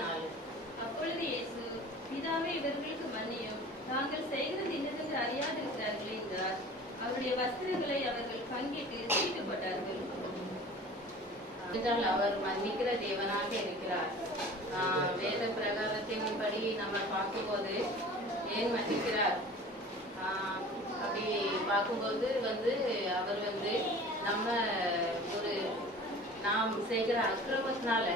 4. அப்பொழுது இயேசு, பிதாவே இவர்களுக்கு மன்னியும், தாங்கள் செய்கிறது இன்னதென்று அறியாதிருக்கிறார்களே என்றார். அவருடைய வஸ்திரங்களை அவர்கள் பங்கிட்டு தீட்டு போட்டார்கள். என்றால் அவர் மன்னிக்கிற தேவனாக இருக்கிறார். வேத பிரகாரத்தின்படி நம்ம பார்க்கும்போது ஏன் மன்னிக்கிறார் அப்படி பார்க்கும்போது அவர் நம்ம நாம் செய்கிற அக்கிரமத்தினால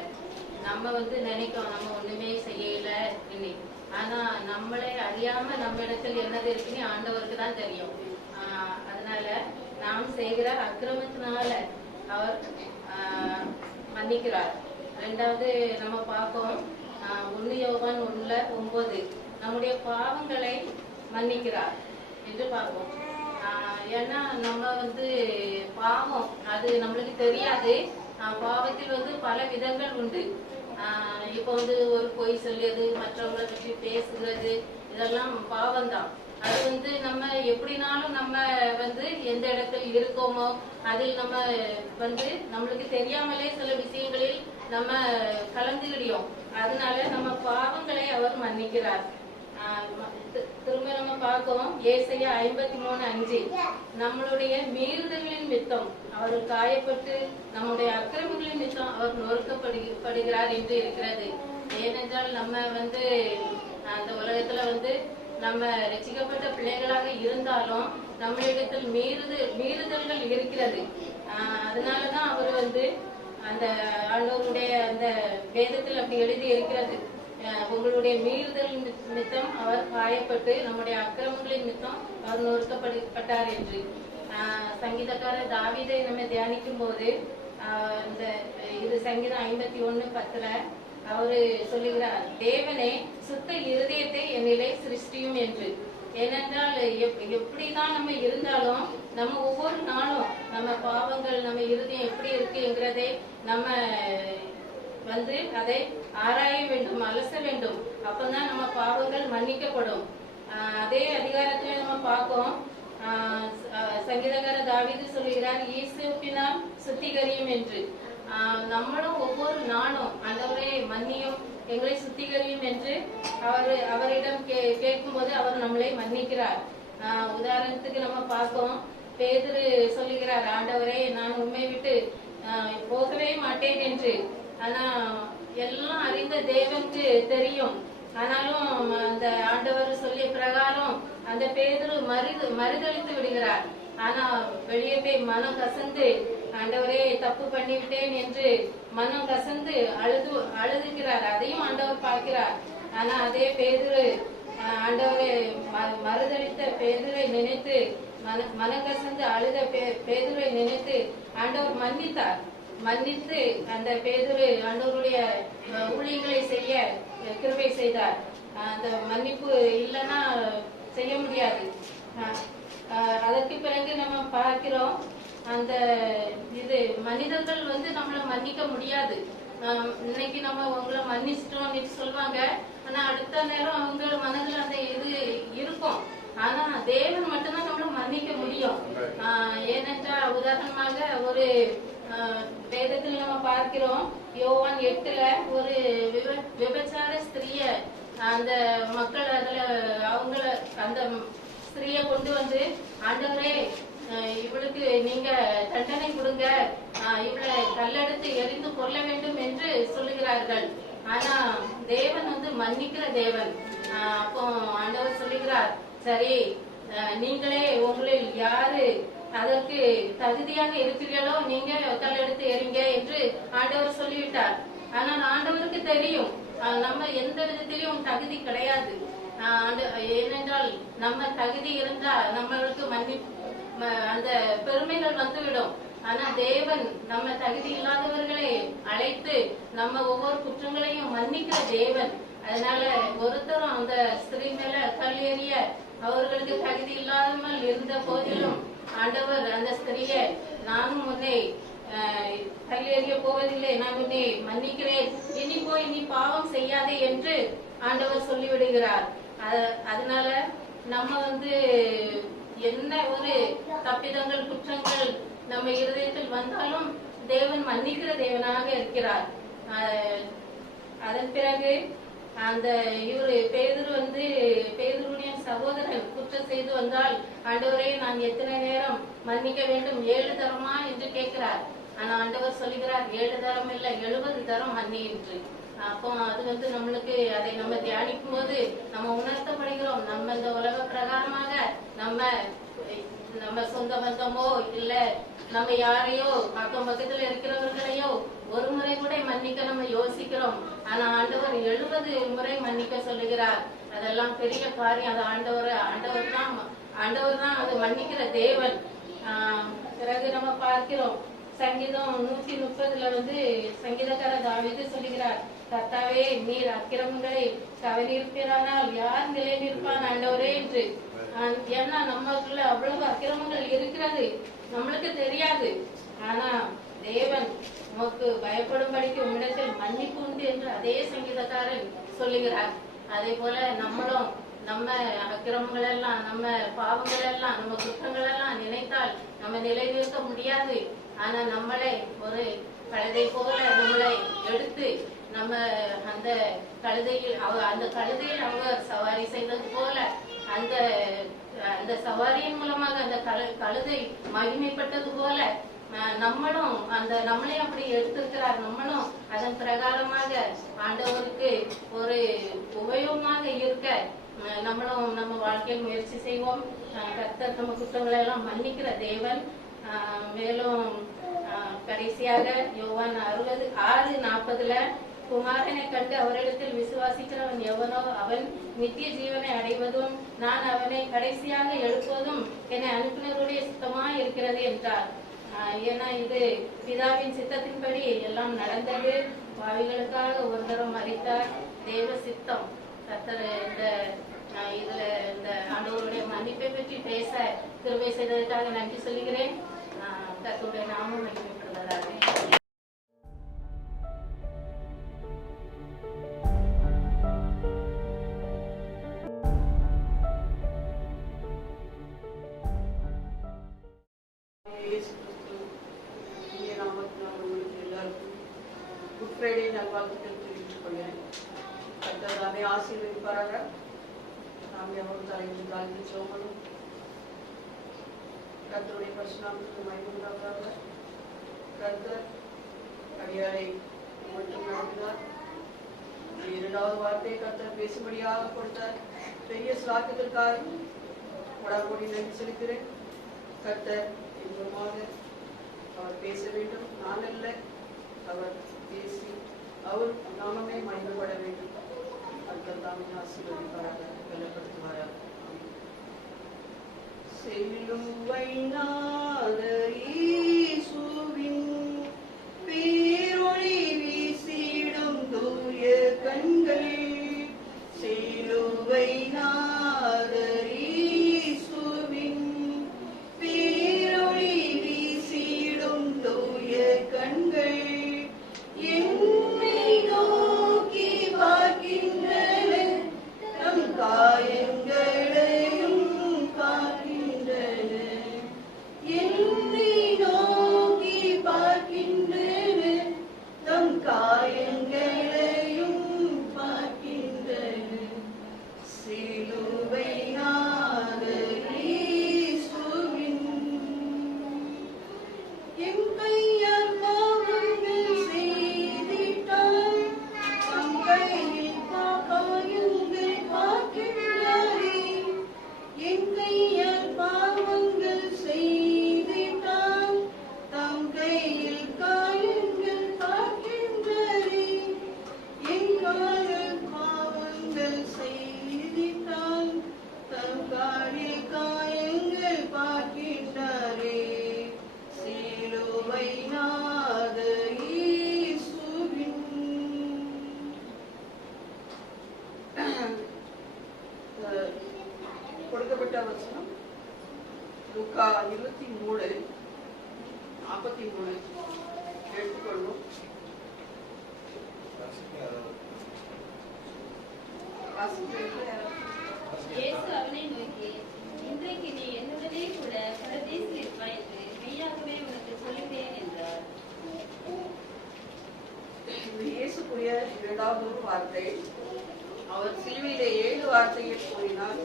நம்ம நினைக்கிறோம் நம்ம ஒண்ணுமே செய்யல இல்லை. ஆனா நம்மளே அறியாம நம்ம இடத்துல என்னது இருக்குன்னு ஆண்டவருக்கு தான் தெரியும். அதனால நாம் செய்கிற அக்கிரமத்தினால அவர் மன்னிக்கிறார். ரெண்டாவது நம்ம பார்ப்போம் 1 யோவான் 1:9 நம்முடைய பாவங்களை மன்னிக்கிறார் என்று பார்ப்போம். ஏன்னா நம்ம பாவம் அது நம்மளுக்கு தெரியாது. பாவத்தில் பல விதங்கள் உண்டு. இப்போ ஒரு பொய் சொல்லியது, மற்றவங்களை பற்றி பேசுகிறது, இதெல்லாம் பாவம்தான். அது நம்ம எப்படினாலும் நம்ம எந்த இடத்தில் இருக்கோமோ அதில் நம்ம நம்மளுக்கு தெரியாமலே சில விஷயங்களில் நம்ம கலந்துகிடியோம். அதனால நம்ம பாவங்களை அவர் மன்னிக்கிறார். திரும்ப நம்ம பார்க்கவும் ஏசாயா 53:5 நம்மளுடைய மீறுதல்களின் மித்தம் அவர் காயப்பட்டு நம்முடைய அக்கிரமங்களின் மித்தம் அவர் நொறுக்கப்படுகிறார் என்று இருக்கிறது. ஏனென்றால் நம்ம அந்த உலகத்துல நம்ம ரட்சிக்கப்பட்ட பிள்ளைகளாக இருந்தாலும் நம்மளிடத்தில் மீறுதல்கள் இருக்கிறது. அதனாலதான் அவர் அந்த ஆண்டவருடைய அந்த வேதத்தில் அப்படி எழுதி இருக்கிறது. உங்களுடைய மீறுதல் நிமித்தம் அவர் காயப்பட்டு நம்முடைய அக்கிரமங்களின் நிமித்தம் அவர் நொறுக்கப்பட்டார் என்று. சங்கீதக்காரர் தாவீதை நம்ம தியானிக்கும் போது இந்த இது சங்கீதம் 51:10 அவரு சொல்லுகிறார், தேவனே சுத்த இருதயத்தை என்னிலே சிருஷ்டியும் என்று. ஏனென்றால் எப்படிதான் நம்ம இருந்தாலும் நம்ம ஒவ்வொரு நாளும் நம்ம பாவங்கள் நம்ம இருதயம் எப்படி இருக்குங்கிறதை நம்ம அதை ஆராய வேண்டும், அலச வேண்டும். அப்பதான் நம்ம பாவங்கள் மன்னிக்கப்படும். அதே அதிகாரத்துல நம்ம பார்ப்போம். சங்கீதக்கார தாவீது சொல்லுகிறார், இயேசுவினால் சுத்திகரியும் என்று. நம்மளும் ஒவ்வொரு நாளும் ஆண்டவரே மன்னியும், எங்களை சுத்திகரியும் என்று அவரிடம் கேட்கும் போது அவர் நம்மளை மன்னிக்கிறார். உதாரணத்துக்கு நம்ம பார்ப்போம், பேதுரு சொல்லுகிறார், ஆண்டவரே நான் உண்மை விட்டு போகவே மாட்டேன் என்று. ஆனா எல்லாம் அறிந்த தேவனுக்கு தெரியும். ஆனாலும் அந்த ஆண்டவர் சொல்லிய பிரகாரம் அந்த பேதுரு மறுதளித்து விடுகிறார். ஆனா வெளியே போய் மனம் கசந்து, ஆண்டவரே தப்பு பண்ணிவிட்டேன் என்று மனம் கசந்து அழுதுகிறார். அதையும் ஆண்டவர் பார்க்கிறார். ஆனா அதே பேதுரு ஆண்டவரை மறுதளித்த பேதுரை நினைத்து மனம் கசந்து அழுத பேதுரை நினைத்து ஆண்டவர் மன்னித்தார். மன்னித்து அந்த பேதுரு ஆண்டவருடைய ஊழியங்களை செய்ய கிருபை செய்தார். அந்த மன்னிப்பு இல்லைன்னா செய்ய முடியாது. அதற்கு பிறகு நம்ம பார்க்கிறோம், அந்த இது மனிதர்கள் நம்மள மன்னிக்க முடியாது. இன்னைக்கு நம்ம உங்களை மன்னிச்சிட்டோம் சொல்லுவாங்க. ஆனா அடுத்த நேரம் அவங்க மனதுல அந்த இது இருக்கும். ஆனா தேவன் மட்டும்தான் நம்மள மன்னிக்க முடியும். ஏனென்றால் உதாரணமாக ஒரு வேதத்தில் நம்ம பார்க்கிறோம், யோவான் 8 ஒரு விபச்சார ஸ்திரிய அந்த மக்கள் அதுல அவங்கள அந்த ஸ்திரிய கொண்டு ஆண்டவரே இவளுக்கு நீங்க தண்டனை கொடுங்க, இவளை கல்லெடுத்து எரிந்து கொள்ள வேண்டும் என்று சொல்லுகிறார்கள். ஆனா தேவன் மன்னிக்கிற தேவன். அப்போ ஆண்டவர் சொல்லுகிறார், சரி நீங்களே உங்களில் யாரு அதற்கு தகுதியாக இருக்கிறீர்களோ நீங்க கல்லெடுத்து எறிங்க என்று ஆண்டவர் சொல்லிவிட்டார். ஆனால் ஆண்டவருக்கு தெரியும் நம்ம எந்த விதத்திலையும் தகுதி கிடையாது. ஏனென்றால் நம்ம தகுதி இருந்தா நம்மளுக்கு அந்த பெருமைகள் வந்துவிடும். ஆனா தேவன் நம்ம தகுதி இல்லாதவர்களை அழைத்து நம்ம ஒவ்வொரு குற்றங்களையும் மன்னிக்கிற தேவன். அதனால ஒருத்தரும் அந்த ஸ்திரீ மேல கல் எறிய அவர்களுக்கு தகுதி இல்லாமல் இருந்த போதிலும் ஆண்டவர் அந்த ஸ்திரிய நானும் உன்னை கல் எறிய போவதில்லை, நான் உன்னை மன்னிக்கிறேன், இனி போய் நீ பாவம் செய்யாதே என்று ஆண்டவர் சொல்லிவிடுகிறார். அதனால நம்ம என்ன ஒரு தப்பிதங்கள் குற்றங்கள் நம்ம இருதயத்தில் வந்தாலும் தேவன் மன்னிக்கிற தேவனாக இருக்கிறார். அதன் பிறகு அந்த இவரு பேதுருடைய சகோதரன் குற்றம் செய்து வந்தால், ஆண்டவரே நான் எத்தனை நேரம் மன்னிக்க வேண்டும், 7 தரமா என்று கேட்கிறார். ஆனா ஆண்டவர் சொல்லுகிறார் 7 தரம் இல்ல 70 தரம் மன்னி என்று. அப்போ அது நம்மளுக்கு அதை நம்ம தியானிக்கும் போது நம்ம உணர்த்தப்படுகிறோம். நம்ம இந்த உலக பிரகாரமாக நம்ம சொந்த பந்தமோ இல்ல நம்ம யாரையோ அக்கம் பக்கத்துல இருக்கிறவர்களையோ ஒரு முறை கூட மன்னிக்க நம்ம யோசிக்கிறோம். ஆனா ஆண்டவர் 70 முறை மன்னிக்க சொல்லுகிறார். அதெல்லாம் பெரிய காரியம். அது ஆண்டவர் தான் அது மன்னிக்கிற தேவன். பிறகு நம்ம பார்க்கிறோம் சங்கீதம் 130 சங்கீதக்கார தாவீது சொல்லுகிறார், கர்த்தாவே நீர் அக்கிரமங்களை கவனிப்பீரானால் யார் நிலை நிற்பான் ஆண்டவரே என்று. ஏன்னா நமக்குள்ள அவ்வளவு அக்கிரமங்கள் இருக்கிறது, நம்மளுக்கு தெரியாது. ஆனா தேவன் நமக்கு பயப்படும்படிக்கு உம்மிடத்தில் மன்னிப்பு உண்டு என்று அதே சங்கீதக்காரன் சொல்லுகிறார். அதே போல நம்மளும் நம்ம அக்கிரமங்கள் எல்லாம், நம்ம பாவங்கள் எல்லாம், நம்ம குற்றங்கள் எல்லாம் நினைத்தால் நம்ம நிலை நிற்க முடியாது. ஆனா நம்மளை ஒரு கழுதை போல நம்மளை எடுத்து நம்ம அந்த கழுதையில் அவர் சவாரி செய்தது போல அந்த சவாரியின் மூலமாக அந்த கழுதை மகிமைப்பட்டது போல நம்மளும் நம்மளே அப்படி எடுத்திருக்கிறார். நம்மளும் அதன் பிரகாரமாக ஆண்டவருக்கு ஒரு உபயோகமாக இருக்க நம்மளும் நம்ம வாழ்க்கையில் முயற்சி செய்வோம். கர்த்தர் நம்ம குற்றங்களை எல்லாம் மன்னிக்கிற தேவன். மேலும் கடைசியாக யோவான் 6:40 குமாரனை கண்டு அவரிடத்தில் விசுவாசிக்கிறவன் எவனோ அவன் நித்திய ஜீவனை அடைவதும் நான் அவனை கடைசியாக எழுப்புவதும் என்னை அனுப்பினருடைய சுத்தமா இருக்கிறது என்றார். ஏன்னா இது பிதாவின் சித்தத்தின்படி எல்லாம் நடந்தது. பாவிகளுக்காக ஒரு தரம் மரித்தார். தேவ சித்தம். கர்த்தர் இதுல இந்த ஆண்டவருடைய மன்னிப்பை பற்றி பேச கிருபை செய்ததற்காக நன்றி சொல்லுகிறேன். கர்த்தருடைய நாமம் மகிமைப்படுவதாக. குட் ஃப்ரைடே நல்வாழ்த்துக்கள் தெரிவித்துக் கொள்கிறேன். கர்த்தர் தாமே ஆசீர்வதிப்பாராக. நாம் எவரும் தலையில் தாழ்ந்து சோமனும் கர்த்தருடைய பரிசுநாமத்துக்கு மகிமை உண்டாவதாக. கர்த்தர் அடியாரை மட்டும் நடத்தினார். 2வது வார்த்தையை கர்த்தர் பேசும்படியாக கொடுத்தார். பெரிய சிலாக்கத்திற்காக கொடாகோடி நன்றி செலுத்துகிறேன். கர்த்தர் இன்பமாக அவர் பேச வேண்டும். நான் அல்ல, அவர் பேசி அவர் நாமமே மகிமைப்பட வேண்டும். கர்த்தர் தாமே ஆசீர்வதிப்பாராக, பலப்படுத்துவாராக. சிலுவை நாதர் இயேசுவின் பேரொளி வீசிடும் தூய கண்கள். சிலுவை நாதர் இயேசுவின் பேரொளி வீசிடும் தூய கண்கள் என்னை நோக்கி பார்க்கின்றன, நம் காயங்களையும் பார்க்கின்றன. என்னை நோக்கி பார்க்கின்றன, நம் காயங்களையும் பார்க்கின்றன. சிலுவை நாதர் இயேசுவின் என் கையால் பாவங்கள் செய்திட்டால் தம் கையில் காயங்கள் பார்க்கின்றாரே. என் கையால் பாவங்கள் செய்திட்டால் தம் கையில் காயங்கள் பார்க்கின்றாரே. என் காலில் பாவங்கள் செய்திட்டால் தம் காலில் காயங்கள் பார்க்கின்றாரே. சிலுவை நாதர் இயேசுவின். கொடுக்கப்பட்ட வசனம் லூக்கா 23:43 எடுத்துக்கொள்வோம். இயேசு அவனை நோக்கி, இன்றைக்கு நீ என்னுடனே கூட பரதீசில் இருப்பாய் என்று மெய்யாகவே உனக்கு சொல்லுகிறேன் என்றார். இயேசு சொல்லக்கூடிய இரண்டாவது ஒரு வார்த்தை, அவர் சிலுவையிலே 7 வார்த்தைகள் கூறினார்.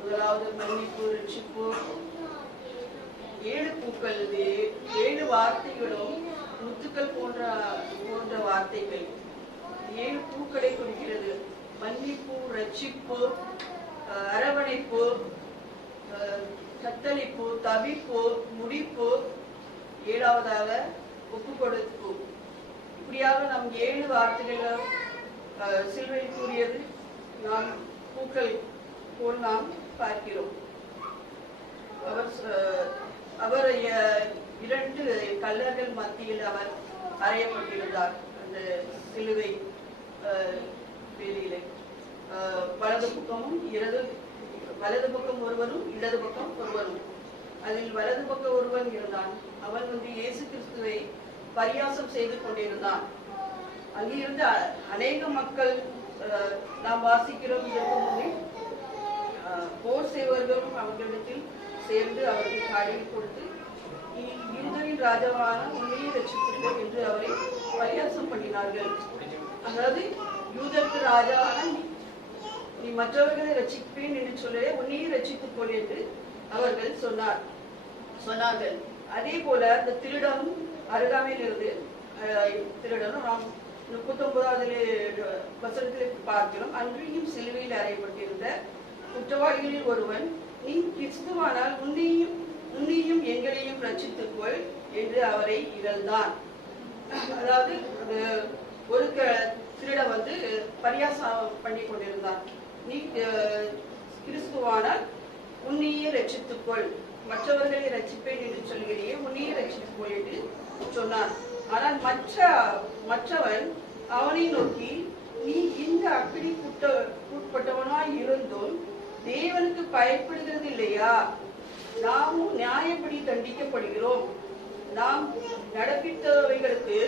முதலாவது மன்னிப்பு, ரட்சிப்பு, 7 பூக்கள், 7 வார்த்தைகளும் முத்துக்கள் போன்ற வார்த்தைகள் 7 பூக்களை குறிக்கிறது. மன்னிப்பு, ரட்சிப்பு, அரவணைப்பு, தத்தளிப்பு, தவிப்பு, முடிப்பு, 7வதாக ஒப்பு கொடுப்பு. இப்படியாக நாம் 7 வார்த்தைகள் சிலுவையில் கூறியது நாம் பூக்கள் போல் நாம் பார்க்கிறோம். அவர் 2 கல்லர்கள் மத்தியில் அவர் அறையப்பட்டிருந்தார். அந்த சிலுவை வேலையிலே வலது பக்கம் ஒருவரும் இடது பக்கம் ஒருவரும். அதில் வலது பக்கம் ஒருவன் இருந்தான். அவன் இயேசு கிறிஸ்துவை பரியாசம் செய்து கொண்டிருந்தான். அங்கிருந்த அநேக மக்கள் நாம் வாசிக்கிறோம். இதற்கு முன்னே போர் செய்வர்களும் அவர்களிடத்தில் சேர்ந்து அவருக்கு காடியை கொடுத்து யூதரின் ராஜாவான உன்னையே ரட்சிப்பீர்கள் என்று அவரை பரியாசம் பண்ணினார்கள். அதாவது யூதருக்கு ராஜாவான நீ மற்றவர்களை ரட்சிப்பேன் என்று சொல்ல உன்னையே ரட்சித்துக் கொள் என்று அவர்கள் சொன்னார்கள். அதே போல அந்த திருடனும் அருகாமையில் இருந்து திருடனும் நாம் 39வது வசனத்தில் பார்க்கிறோம். அன்றையும் சிலுவையில் அறையப்பட்டிருந்த குற்றவாளிகளில் ஒருவன், நீ கிறிஸ்துவானால் உன்னையும் எங்களையும் ரட்சித்துக்கொள் என்று அவரை இகழ்ந்தான். அதாவது ஒரு திருடன் பரியாசம் பண்ணி கொண்டிருந்தான். நீ கிறிஸ்துவானால் உன்னையே ரட்சித்துக்கொள், மற்றவர்களை ரட்சிப்பேன் என்று சொல்கிறியே, உன்னையே ரட்சித்துக்கொள் என்று சொன்னான். ஆனால் மற்றவன் அவனை நோக்கி, நீ இந்த அக்கினி உட்பட்டவனாய் இருந்தும் தேவனுக்கு பயப்படுகிறது இல்லையா? நாமும் நியாயப்படி தண்டிக்கப்படுகிறோம். நாம் நடப்பித்தவைகளுக்கு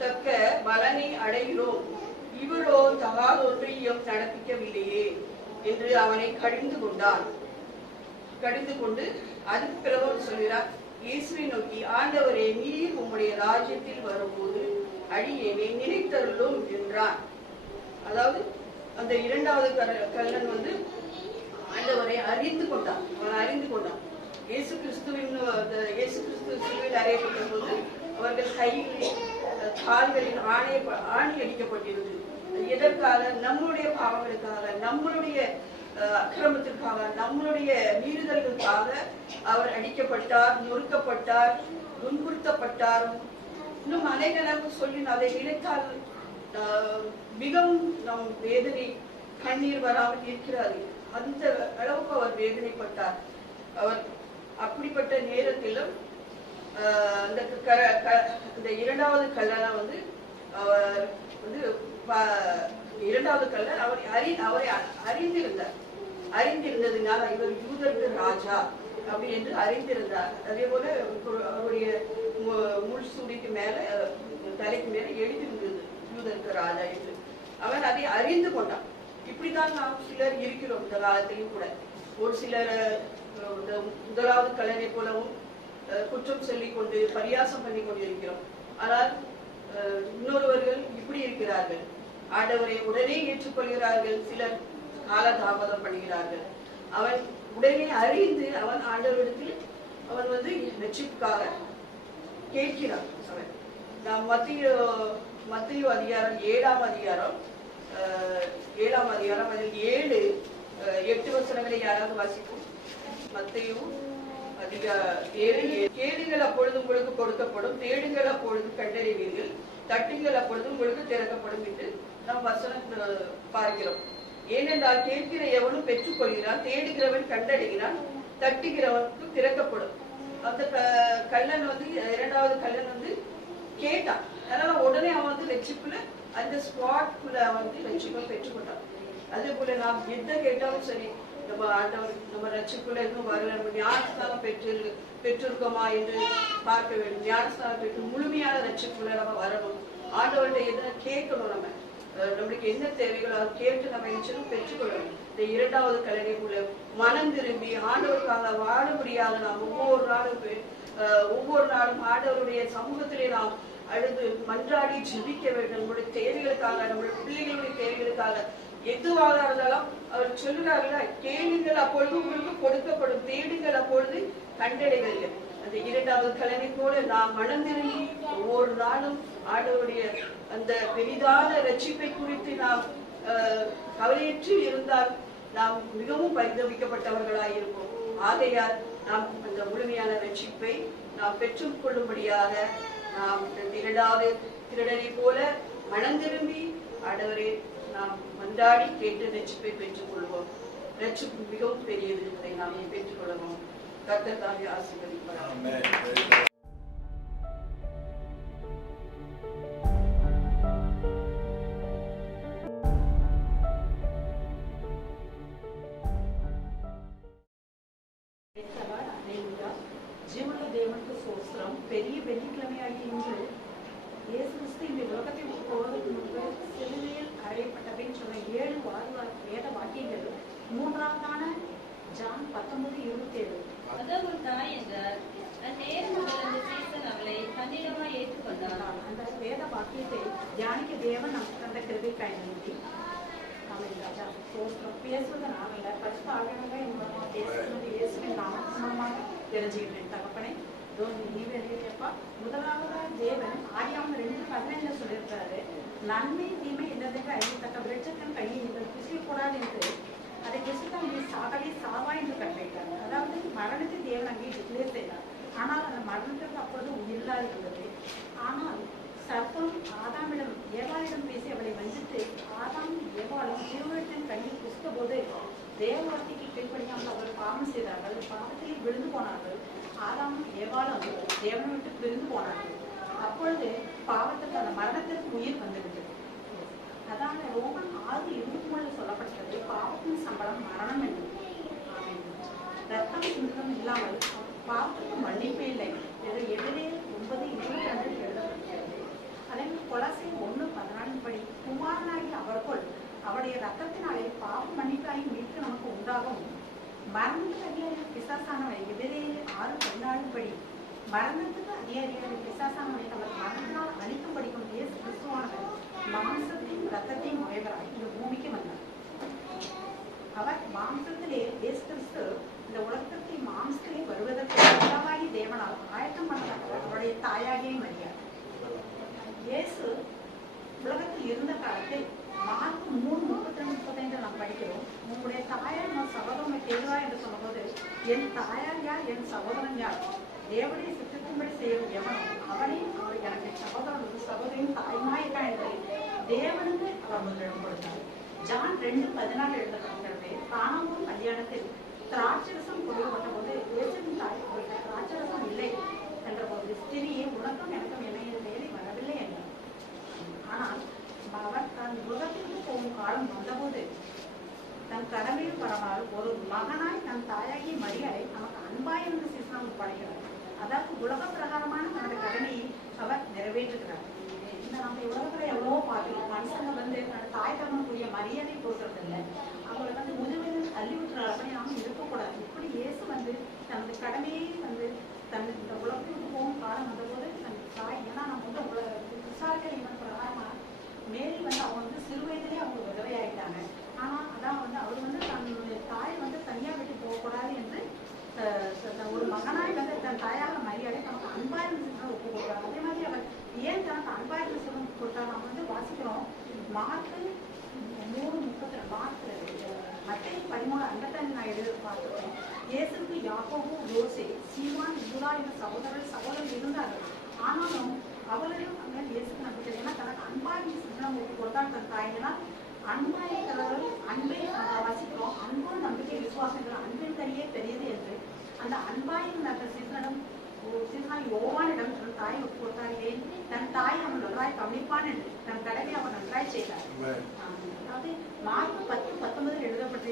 தக்க பலனை அடைகிறோம். இவரோ தகாத ஒன்றையும் நடப்பிக்கவில்லையே என்று அவனை கடிந்து கொண்டு அதுக்கு பிறகு சொல்கிறார், இயேசுவை நோக்கி, ஆண்டவரே, நீர் உம்முடைய ராஜ்யத்தில் வரும்போது அடியேனை நினைத்தருளும் என்றான். அதாவது அந்த 2வது கள்ளன் ஆண்டவரை அறிந்து கொண்டான். இயேசு கிறிஸ்து சிலுவையில் அறையப்பட்ட போது அவர்கள் கைகளில் கால்களில் ஆணி அடிக்கப்பட்டிருந்தது. எதற்காக? நம்முடைய பாவங்களுக்காக, நம்மளுடைய அக்கிரமத்திற்காக, நம்மளுடைய மீறுதல்களுக்காக அவர் அடிக்கப்பட்டார், நொறுக்கப்பட்டார், துன்புறுத்தப்பட்டார். இன்னும் அநேக நேரம் சொல்லி அதை நினைத்தால் மிகவும் நம் வேதனை, கண்ணீர் வராமல் இருக்கிறார். அந்த அளவுக்கு அவர் வேதனைப்பட்டார். அவர் அப்படிப்பட்ட நேரத்திலும் அந்த 2வது கல்லனை அவர் 2வது கல்லன் அவரை அறிந்திருந்ததுனால இவர் யூதருக்கு ராஜா அப்படி என்று அறிந்திருந்தார். அதே போல அவருடைய முள் சூடிக்கு மேல தலைக்கு மேல எழுதியிருந்தது யூதருக்கு ராஜா என்று. அவன் அதை அறிந்து கொண்டான். இப்படிதான் நாம் சிலர் இருக்கிறோம் இந்த காலத்திலும் கூட. ஒரு சிலர் முதலாவது கல்லனை போலவும் குற்றம் சொல்லிக் கொண்டு பரியாசம் பண்ணி கொண்டிருக்கிறோம். ஆனால் இன்னொருவர்கள் இப்படி இருக்கிறார்கள், ஆண்டவரை உடனே ஏற்றுக்கொள்கிறார்கள், சிலர் காலதாமதம் பண்ணுகிறார்கள். அவன் உடனே அறிந்து அவன் ஆண்டவரிடத்தில் அவன் ரட்சிப்புக்காக கேட்கிறான். அவன் நாம் மத்தேயு அதிகாரம் 7ஆம் அதிகாரம் அதில் 7-8 வசனங்களை யாராவது வாசிக்கும்? மத்தேயு அதிகாரம் 7, கேளுங்கள் அப்பொழுது உங்களுக்கு கொடுக்கப்படும், தேடுங்கள் அப்பொழுது கண்டறிவீர்கள், தட்டுங்கள் அப்பொழுது உங்களுக்கு திறக்கப்படும் என்று நாம் வசனம் பார்க்கிறோம். ஏனென்றால் கேட்கிற எவனும் பெற்றுக்கொள்கிறான், தேடுகிறவன் கண்டடைகிறான், தட்டுகிறவனுக்கு திறக்கப்படும். அந்த கல்லன் 2வது கல்லன் கேட்டான். அதனால உடனே அவன் ரட்சிப்புல அந்த ஸ்பாட்குள்ள ரட்சிப்பை பெற்றுக்கொண்டான். அதே போல நாம் எந்த கேட்டாலும் சரி, நம்ம ஆண்டவர் நம்ம ரட்சிப்புல இன்னும் வரல, நம்ம ஞானஸ்தானம் பெற்றிருக்கோமா என்று பார்க்க வேண்டும். ஞானஸ்தானம் பெற்று முழுமையான ரட்சிப்புல நம்ம வரணும். ஆண்டவர்கிட்ட எதை கேட்கணும், நம்மளுக்கு என்ன தேவைகளோ அதை கேட்டு நம்ம நிச்சயம் பெற்றுக்கொள்ளணும். இந்த 2வது கல்லனை போல மனம் திரும்பி ஆண்டவருக்காக வாழும்படியாக நாம் ஒவ்வொரு நாளும் ஆண்டவருடைய சமூகத்திலே நாம் அல்லது மன்றாடி ஜெபிக்க வேண்டும். நம்முடைய தேவைகளுக்காக, நம்முடைய பிள்ளைகளுடைய தேவைகளுக்காக, எதுவாக இருந்தாலும் அவர் சொல்லுறாருல, கேளுங்கள் அப்பொழுது உங்களுக்கு கொடுக்கப்படும், தேடுங்கள் அப்பொழுது கண்டடைவீர்கள். அந்த 2வது கலனை போல நாம் மனந்திரும்பி ஒவ்வொரு நாளும் ஆண்டவருடைய அந்த பெரிதான ரட்சிப்பை குறித்து நாம் கவலையற்று இருந்தால் நாம் மிகவும் பரிதவிக்கப்பட்டவர்களாய் இருப்போம். ஆகையால் நாம் அந்த முழுமையான ரட்சிப்பை நாம் பெற்றுக் கொள்ளும்படியாக நாம் 2வது திருடனை போல மனந்திரும்பி ஆண்டவரே நாம் மன்றாடி கேட்டு ரட்சிப்பை பெற்றுக் கொள்வோம். ரட்சிப்பு மிகவும் பெரியது, அதை நாம் பெற்றுக் கொள்ளவும். கர்த்தர் தாமே ஆசீர்வதிப்பார். ஜீவனுள்ள தேவனுக்கு சோஸ்திரம். பெரிய வெள்ளிக்கிழமையாகி இன்று இயேசு கிறிஸ்து இந்த உலகத்தை போவதற்கு முன்பு சிலுவையில் அறையப்பட்டபின் சொன்ன 7 வேத வாக்கியங்கள் 3ஆவதான ஜான் 19:27. அதோ உன் தாய் என்றார். அந்நேரம் முதல் அந்த சீசன் அவளை தன்னிடமாய் ஏற்றுக்கொண்டான். அந்த வேத வாக்கியத்தை தியானிக்க தேவன் நமக்கு தந்த கிருபைக்காய் நன்றி. ஆமென் ராஜா. சோஸ்திரம் பேசுவது நாம் இல்லை, பரிசுத்த ஆவியானவர் மூலமா பேசுவது இயேசுவின் நாமத்தின் மூலமாக தெரிஞ்சுக்கிட்டேன். தகப்பனே நீப்பா. முதலாவதா தேவன் ஆதியாகமம் 2:15 சொல்லியிருக்காரு, நன்மை தீமை இல்லதென்று அறியத்தக்க விருட்சத்தின் கையை நீங்கள் புசிக்கக்கூடாது என்று, அதை புசித்தால் நீ சாகவே சாவா என்று கட்டளையிட்டார். அதாவது மரணத்தை தேவன் அங்கே டிக்ளேர் செய்தார். ஆனால் அந்த மரணத்திற்கு அப்பொழுது உயிரில்லா இருந்தது. ஆனால் சர்ப்பம் ஆதாமிடம் ஏவாளிடம் பேசி அவளை வஞ்சித்து ஆதாம் ஏவாளும் ஜீவத்தின் கையில் புசித்த போது தேவவார்த்தைக்கு கீழ்ப்படியாமல் அவர்கள் பாவம் செய்தார்கள். பாவத்திலே விழுந்து போனார்கள். ஆதாமும் ஏவாளும் தேவனை விட்டு பிரிந்து போனார்கள். அப்பொழுது பாவத்துக்கு அந்த மரணத்திற்கு உயிர் வந்துவிட்டது. அதான் ரோமன் 6:23 சொல்லப்பட்டது, பாவத்தின் சம்பளம் மரணம் என்று. ரத்தம் சிந்தம் இல்லாமல் பாவத்துக்கு மன்னிப்பு இல்லை என்று எபிரேயர் 9:22 எழுதப்பட்டிருக்கிறது. அதே கொலோசியர் 1:14 படி குமாரனாகி அவருக்குள் அவருடைய ரத்தத்தினாலே பாவ மன்னிப்பாகி மீட்பு நமக்கு உண்டாகும். மரணத்துக்கு அதிகாரிகள் பிசாசானவை எபிரேயர் 6:14 படி மரணத்துக்கு அதிகாரிகள் பிசாசானவை அவர் மரணத்தினால் அழிக்கும்படிக்கும் இயேசு கிறிஸ்துவானவர் மாம்சத்தையும் ரத்தத்தையும் உடையவராய் இந்த பூமிக்கு வந்தார். அவர் மாம்சத்திலே இயேசு கிறிஸ்து இந்த உலகத்தை மாம்சத்திலே வருவதற்கு பிதாவாகி தேவனால் ஆயத்தம் பண்ணப்பட்டவர் அவருடைய தாயாகிய மரியாள். இயேசு உலகத்தில் இருந்த காலத்தில் மார்க் 3:32-35 நாம் படிக்கிறோம். உங்களுடைய தாயார் நான் சகோதரனை தேடுவா என்று சொன்னபோது, என் தாயார் யார், என் சகோதரன் யார், தேவனுடைய சித்தத்தின்படி செய்யும் எவனோ அவனே அவர் எனக்கு சகோதரனுக்கு சகோதரின் தாய்மாயிருக்கா என்று தேவனுக்கு அவர் முதலிடம் கொடுத்தார். ஜான் 2:14 எழுதப்பட்டிருக்கிறது, கானாவூர் கல்யாணத்தில் திராட்சரசம் கொடுக்கப்பட்ட போது இயேசுவின் தாய் அவருக்கு திராட்சரசம் இல்லை என்ற போது, ஸ்திரியே உனக்கும் எனக்கும் என்ன வேலை வரவில்லை என்றார். ஆனால் அவர் தன் உலகத்திற்கு போகும் காலம் வந்தபோது தன் கடமையில் பரவால் ஒரு மகனாய் தன் தாயாகி மரியாதை நமக்கு அன்பாய் இருந்த சீசனம் படைக்கிறார். அதாவது உலக பிரகாரமான தன்னுடைய கடமையை அவர் நிறைவேற்றுகிறார். இந்த நம்ம உலகத்துல எவ்வளவோ பார்க்கலாம், மனுஷங்க தன்னோட தாய் தகவனுக்குரிய மரியாதை கொடுக்கறது இல்லை, அவங்களை முதுமையில் தள்ளி விட்டுறாரு. அப்படி நாம இருக்கக்கூடாது. இப்படி இயேசு தனது கடமையை தன் இந்த உலகத்துக்கு போகும் காலம் வந்தபோது தன் தாய், ஏன்னா நம்ம விசாரிக்கிற இவன் பிரகாரமா மேரி அவங்க சிறு வயதிலே அவங்க விதவையாயிட்டாங்க. ஆனா அதான் அவர் தன்னுடைய தாய் தனியா விட்டு போகக்கூடாது என்று ஒரு மகனாய் தன் தாயாக மரியாதை தனக்கு அன்பாயிரம் ஒப்பு கொடுக்குறாங்க. அதே மாதிரி அவர் ஏன் தனக்கு அன்பாயிரம் கொடுத்தாரு நம்ம வாசிக்கிறோம். மார்க்கு 3:32 மார்க் மத்திய 13:55 நான் எழுதி பார்த்துக்கிறோம். இயேசுக்கு யாக்கோபு, யோசே, சீமான், யூதா என்ற சகோதரர் இருந்தார்கள். ஆனாலும் அவளையும் இயேசுக்கு நம்பிக்கை, ஏன்னா தனக்கு அன்பாயின் சின்னம் கொடுத்தால் தன் தாயினால் அன்பாயிருக்கிறவர்கள் அன்பை வசிக்கிறோம். அன்பு நம்பிக்கை விசுவாசங்கள் அன்பின் தனியே பெரியது என்று அந்த அன்பாயின் அந்த சின்னடம் யோவானிடம் தன் தாய் ஒப்பு கொடுத்தார்களே, தன் தாய் அவன் நன்றாய் கவனிப்பான் என்று தன் கடமை அவன் நன்றாய் செய்தார். அதாவது மார்க் 10:19 எழுதப்பட்ட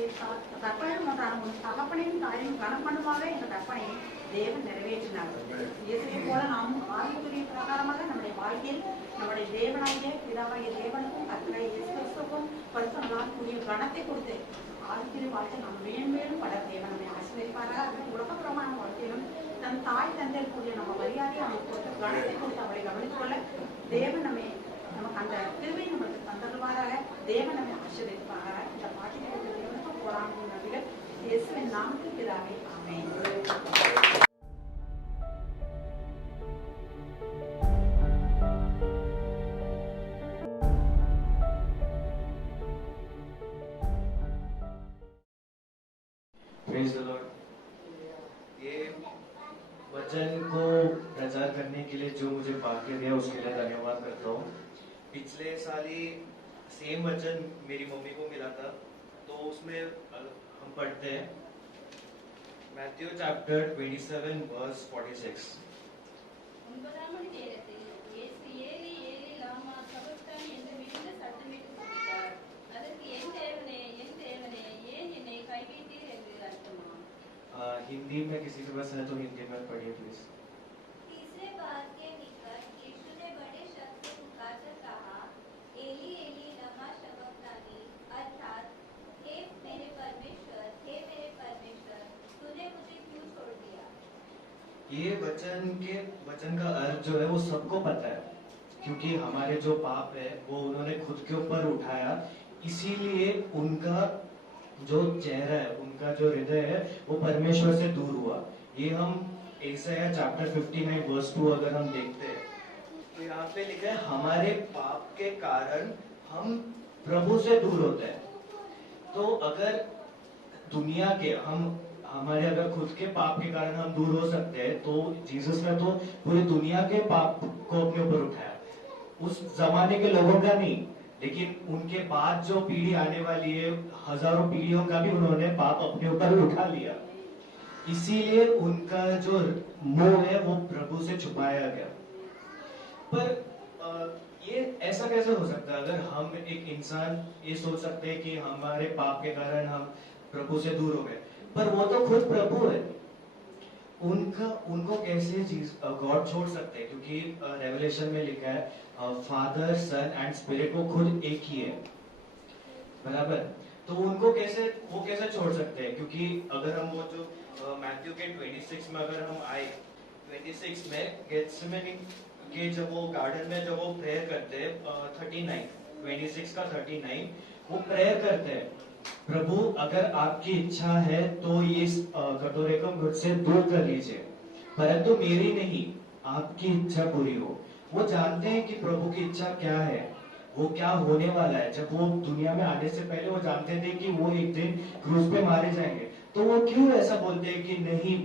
கற்பனையும் உன் தகப்பனையும் தாயும் கனம் பண்ணுவாங்க என்ற கற்பனையை தேவன் நிறைவேற்றினார். இயேசுவை போல நாமும் ஆவிக்குரிய பிரகாரமாக நம்முடைய வாழ்க்கையில் நம்முடைய தேவனாகிய பிதாவாகிய தேவனுக்கும் கர்த்தராகிய இயேசு கிறிஸ்துவுக்கும் பரிசுத்தமாகக்கூடிய கணத்தை கொடுத்து ஆவிக்குரிய வாழ்க்கை நாம் மேன்மேலும் பல தேவன் நம்மை ஆசீர்வதிப்பாராக. உலகப்புறமான வாழ்க்கையிலும் தன் தாய் தந்தையில் கூடிய நம்ம மரியாதையை அவனுக்கு கொடுத்த கவனத்தை கொடுத்து அவளை கவனித்துக்கொள்ள தேவன் நமக்கு அந்த கிருபை நமக்கு தந்தருவாராக. தேவன் நம்மை ஆசீர்வதிப்பாராக. இந்த பாட்டினை தேவனுக்கு போராடும் நபிகள் இயேசுவின் நாமத்தில் பிதாவே ஆமென். Praise the Lord. ये वचन को प्रचार करने के लिए जो मुझे भाग्य दिया उसके लिए धन्यवाद करता हूँ। पिछले साल ही सेम वचन मेरी मम्मी को मिला था, तो उसमें हम पढ़ते हैं मैथ्यू चैप्टर 27 वर्स 46। 9ஆம் மணி நேரத்தில் இயேசு ஏலி ஏலி லாமா சபக்தானி என்று மிகுந்த சத்தமிட்டு கூப்பிட்டார். அதற்கு என் தேவனே ஏன் என்னை கைவிட்டீர் என்று அர்த்தமாம். हिंदी में किसी के पास है तो हिंदी में पढ़िए प्लीज। तीसरे बार के निकट यीशु ने बड़े शब्द से पुकारकर कहा, एली एली लमा शबक्तानी, अर्थात हे मेरे परमेश्वर तूने मुझे क्यों छोड़ दिया। ये वचन का अर्थ जो है वो सबको पता है, क्योंकि हमारे जो पाप है वो उन्होंने खुद के ऊपर उठाया, इसीलिए उनका जो चेहरा है, उनका जो हृदय है वो परमेश्वर से दूर हुआ। ये हम यशायाह चैप्टर 59 वर्स 2 अगर हम देखते हैं तो यहाँ पे लिखा है हमारे पाप के कारण हम प्रभु से दूर होते हैं। तो अगर दुनिया के हमारे अगर खुद के पाप के कारण हम दूर हो सकते हैं, तो जीसस ने तो पूरी दुनिया के पाप को अपने ऊपर उठाया, उस जमाने के लोगों का नहीं, लेकिन उनके बाद जो पीढ़ी आने वाली है, हजारों पीढ़ियों का भी उन्होंने पाप अपने ऊपर उठा लिया। इसीलिए उनका जो मोह है वो प्रभु से छुपाया गया। पर ये ऐसा कैसे हो सकता है? अगर हम एक इंसान ये सोच सकते हैं कि हमारे पाप के कारण हम प्रभु से दूर हो गए, पर वो तो खुद प्रभु है, उनको कैसे गॉड छोड़ सकते हैं? क्योंकि रेवलेशन में लिखा है फादर सन एंड स्पिरिट वो खुद एक ही है, बराबर? तो उनको वो कैसे छोड़ सकते हैं? क्योंकि अगर हम वो जो मैथ्यू के 26 में अगर हम आए, 26 में गेत्सेमनी के जब वो गार्डन में जब वो प्रेयर करते हैं 26 का 39 वो प्रेयर करते हैं, प्रभु अगर आपकी इच्छा है तो ये कटोरे को मुझसे दूर कर लीजिए, परंतु मेरी नहीं आपकी इच्छा पूरी हो। वो जानते हैं कि प्रभु की इच्छा क्या है, वो क्या होने वाला है। जब वो दुनिया में आने से पहले वो जानते थे कि वो एक दिन क्रूस पे मारे जाएंगे, तो वो क्यों ऐसा बोलते हैं कि नहीं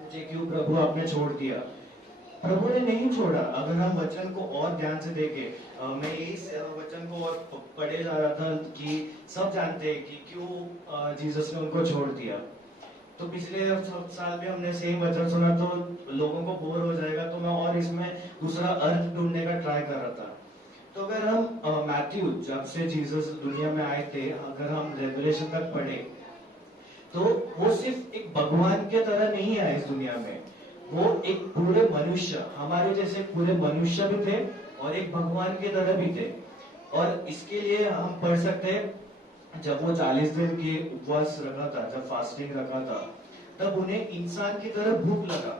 मुझे क्यों प्रभु आपने छोड़ दिया? प्रभु ने नहीं छोड़ा। अगर हम वचन को और ध्यान से देखें, मैं यही वचन को और पढ़े जा रहा था कि सब जानते हैं कि क्यों जीसस ने उनको छोड़ दिया। तो पिछले साल में हमने सेम वचन सुना तो लोगों को बोर हो जाएगा, तो मैं और इसमें दूसरा अर्थ ढूंढने का ट्राई कर रहा था। तो अगर हम मैथ्यू जब से जीसस दुनिया में आए थे, अगर हम रेवलेशन तक पढ़े तो वो सिर्फ एक भगवान के तरह नहीं आए इस दुनिया में, वो एक पूरे मनुष्य, हमारे जैसे पूरे मनुष्य भी थे और एक भगवान की तरह भी थे। और इसके लिए हम पढ़ सकते हैं जब वो 40 दिन की उपवास रखा था, जब फास्टिंग रखा था, तब उन्हें इंसान की तरह भूख लगा।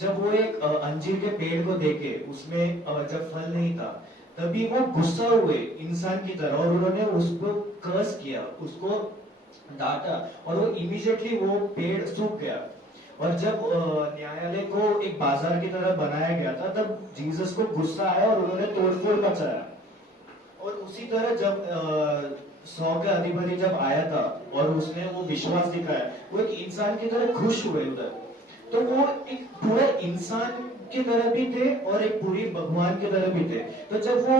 जब वो एक अंजीर के पेड़ को देखे, उसमें जब फल नहीं था, तभी वो गुस्सा हुए इंसान की तरह और उन्होंने उसको कर्स किया, उसको डांटा और वो इमीडिएटली वो पेड़ सूख गया। और जब न्यायालय को एक बाजार की तरह बनाया गया था, तब जीसस को गुस्सा आया और उन्होंने तोड़फोड़ मचाया। और उसी तरह जब 100 का अधिपति जब आया था और उसने वो विश्वास दिखाया, वो एक इंसान की तरह खुश हुए उधर। तो वो एक पूरा इंसान की तरह भी थे और एक पूरी भगवान की तरह भी थे। तो जब वो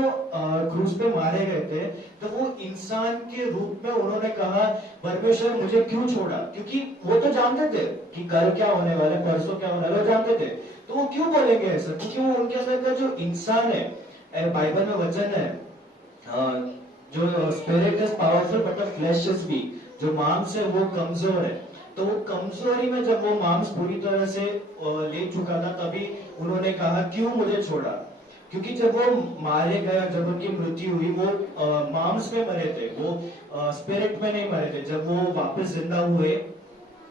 क्रूस पे मारे गए थे, तो वो इंसान के रूप में उन्होंने कहा परमेश्वर मुझे क्यों छोड़ा? क्योंकि वो तो जानते थे कि कल क्या होने वाला है, परसों क्या होने वाला है, वो जानते थे। तो वो क्यों बोलेंगे ऐसा? क्योंकि वो उनके अंदर का जो इंसान है, बाइबल में वचन है जो spirit is powerful but the flash is weak, जो मांस है वो कमजोर है। तो वो कमजोरी में जब वो मांस पूरी तरह से ले चुका था, तभी उन्होंने कहा क्यों मुझे छोड़ा? क्योंकि जब वो मारे गए, जब उनकी मृत्यु हुई, वो मांस में मरे थे, वो स्पिरिट में नहीं मरे थे। जब वो वापस जिंदा हुए,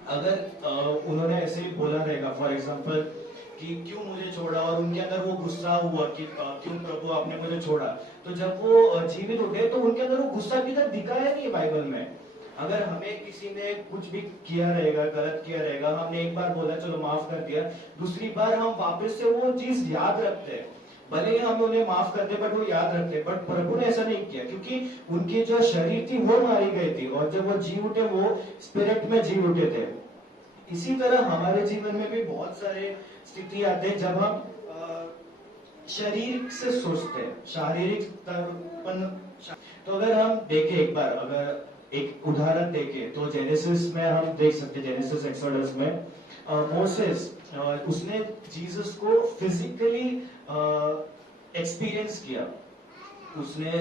अगर उन्होंने ऐसे ही बोला रहेगा फॉर एग्जांपल कि क्यों मुझे छोड़ा, और उनके अंदर वो गुस्सा हुआ कि क्यों प्रभु आपने मुझे छोड़ा। तो जब वो जीवित उठे तो उनके अंदर वो गुस्सा किधर दिखाया नहीं है बाइबल में। अगर हमें किसी ने कुछ भी किया रहेगा, गलत किया रहेगा, हमने एक बार बोला चलो माफ कर दिया, दूसरी बार हम वापस से वो चीज याद रखते हैं, भले ही हम उन्हें माफ करते बट वो याद रखते। बट प्रभु ने ऐसा नहीं किया, क्योंकि उनकी जो शरीर थी वो मारी गई थी, और जब वो जी उठे वो स्पिरिट में जी उठे थे। इसी तरह हमारे जीवन में भी बहुत सारे स्थिति आते हैं जब हम शरीर से सोचते हैं, शारीरिक तर्पण। तो अगर हम देखें एक बार, अगर एक उदाहरण देखें तो जेनेसिस में हम देख सकते हैं, जेनेसिस एक्सोडस में मोसेस उसने जीसस को फिजिकली एक्सपीरियंस किया। उसने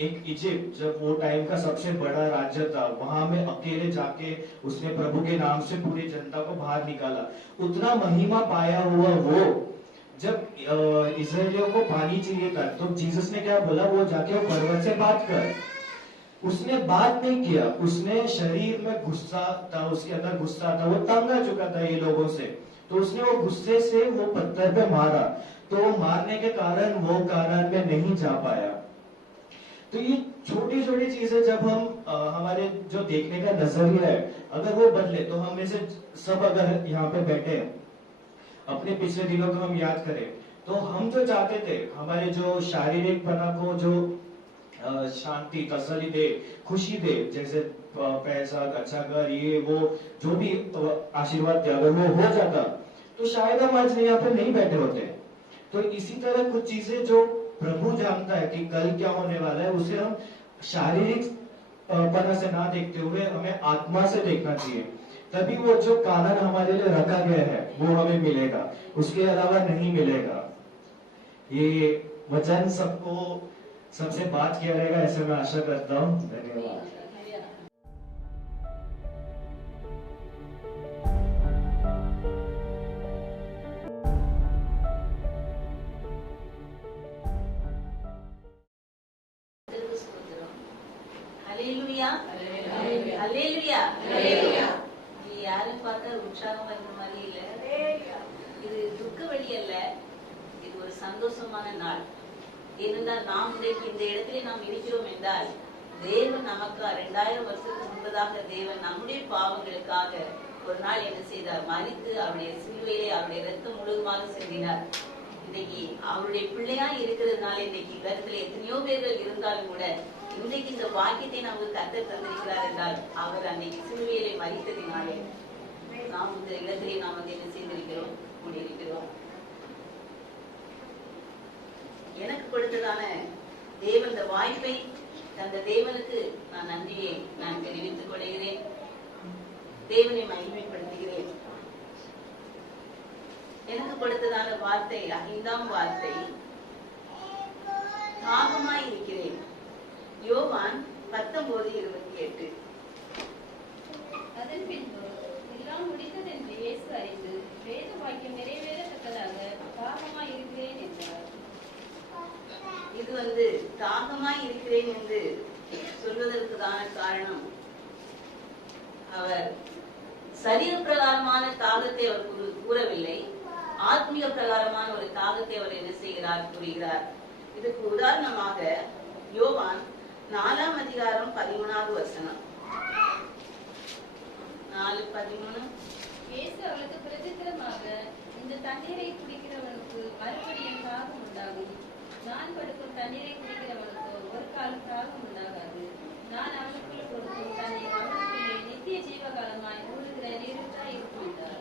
एक इजिप्ट, जब वो टाइम का सबसे बड़ा राज्य था, वहां में अकेले जाके उसने प्रभु के नाम से पूरी जनता को बाहर निकाला। उतना महिमा पाया हुआ वो, जब इस्राएलियों को पानी चाहिए था तो जीसस ने क्या बोला, वो जाके वो पर्वत से बात कर। उसने बात नहीं किया, उसने शरीर में गुस्सा था, उसके अंदर गुस्सा था, वो तंग आ चुका था ये लोगों से, तो उसने वो गुस्से से वो पत्थर पे मारा, तो मारने के कारण वो कानान में नहीं जा पाया। तो ये छोटी छोटी चीजें जब हम हमारे जो देखने का नजरिया है अगर वो बदले, तो हम में से सब अगर यहाँ पे बैठे अपने पिछले दिनों को हम याद करें, तो हम जो चाहते थे हमारे जो शारीरिक पना को जो शांति, तसल्ली दे, खुशी दे, जैसे पैसा, अच्छा घर, ये वो जो भी आशीर्वाद थे, अगर वो हो जाता तो शायद हम आज यहाँ पे नहीं बैठे होते। तो इसी तरह कुछ चीजें जो प्रभु जानता है कि कल क्या होने वाला है, उसे हम शारीरिक पना से ना देखते हुए हमें आत्मा से देखना चाहिए। तभी वो जो कारण हमारे लिए रखा गया है वो हमें मिलेगा, उसके अलावा नहीं मिलेगा। ये वचन सबको सबसे बात किया रहेगा, ऐसे मैं आशा करता हूँ। धन्यवाद। ஹல்லேலூயா ஹல்லேலூயா. இது யாரும் பார்த்தா உற்சாகம் வந்த மாதிரி இல்ல, இது துக்க வழி அல்ல, இது ஒரு சந்தோஷமான நாள். ஏனென்றால் நாம் இன்றைக்கு இந்த இடத்திலே நாம் இருக்கிறோம் என்றால் தேவன் நமக்கு 2000 வருஷத்துக்கு முன்பதாக தேவன் நம்முடைய பாவங்களுக்காக ஒரு நாள் என்ன செய்தார், மரித்து அவருடைய சிலுவையிலே அவருடைய ரத்தம் முழுவதுமாக சிந்தினார். இன்னைக்கு அவருடைய பிள்ளையா இருக்கிறதுனால இன்னைக்கு கருத்துல எத்தனையோ பேர்கள் இருந்தாலும் கூட இன்றைக்கு இந்த வாக்கியத்தை நமக்கு கர்த்தர் தந்திருக்கிறார் என்றால் அவர் அன்னைக்கு சிலுவையிலே மரித்ததினாலே நாம் இந்த இடத்திலே நாம் வந்து என்ன செய்திருக்கிறோம், கூடியிருக்கிறோம். எனக்கு கொடுத்ததான தேவன் இந்த வாய்ப்பை தந்த தேவனுக்கு நான் நன்றியை நான் தெரிவித்துக் கொள்கிறேன். தேவனை மகிமைப்படுத்துகிறேன். எனக்கு கொடுத்ததான வார்த்தை 5ஆம் வார்த்தை, தாகமாய் இருக்கிறேன். யோவான் 19:28. அதன் பின்பு எல்லாம் முடிந்தது என்று இயேசு அறிந்து வேத வாக்கியம் நிறைவேறத்தக்கதாக தாகமாய் இருக்கிறேன் என்றார். இது வந்து தாகமாய் இருக்கிறேன் என்று சொல்வதற்குதான காரணம், அவர் சரீர பிரகாரமான தாகத்தை அவர் கூறவில்லை, ஆத்மீக பிரகாரமான ஒரு தாகத்தை அவர் என்ன செய்கிறார், கூறுகிறார். இதுக்கு உதாரணமாக யோவான் 4ஆம் அதிகாரம் 13வது வசனம். 4:13. இயேசு அவளுக்கு பிரதித்திரமாக, இந்த தண்ணீரை குடிக்கிறவனுக்கு மறுபடியும் தாகம் உண்டாகும். நான் கொடுக்கும் தண்ணீரை குடிக்கிறவனுக்கு ஒரு காலம் தாகம் உண்டாகாது. நான் அவனுக்குள்ள கொடுக்கும் தண்ணீர் அவனுக்குள்ளே நித்திய ஜீவகாலமாய் ஊறுகிற நீரூற்றாய் இருக்கும் என்றார்.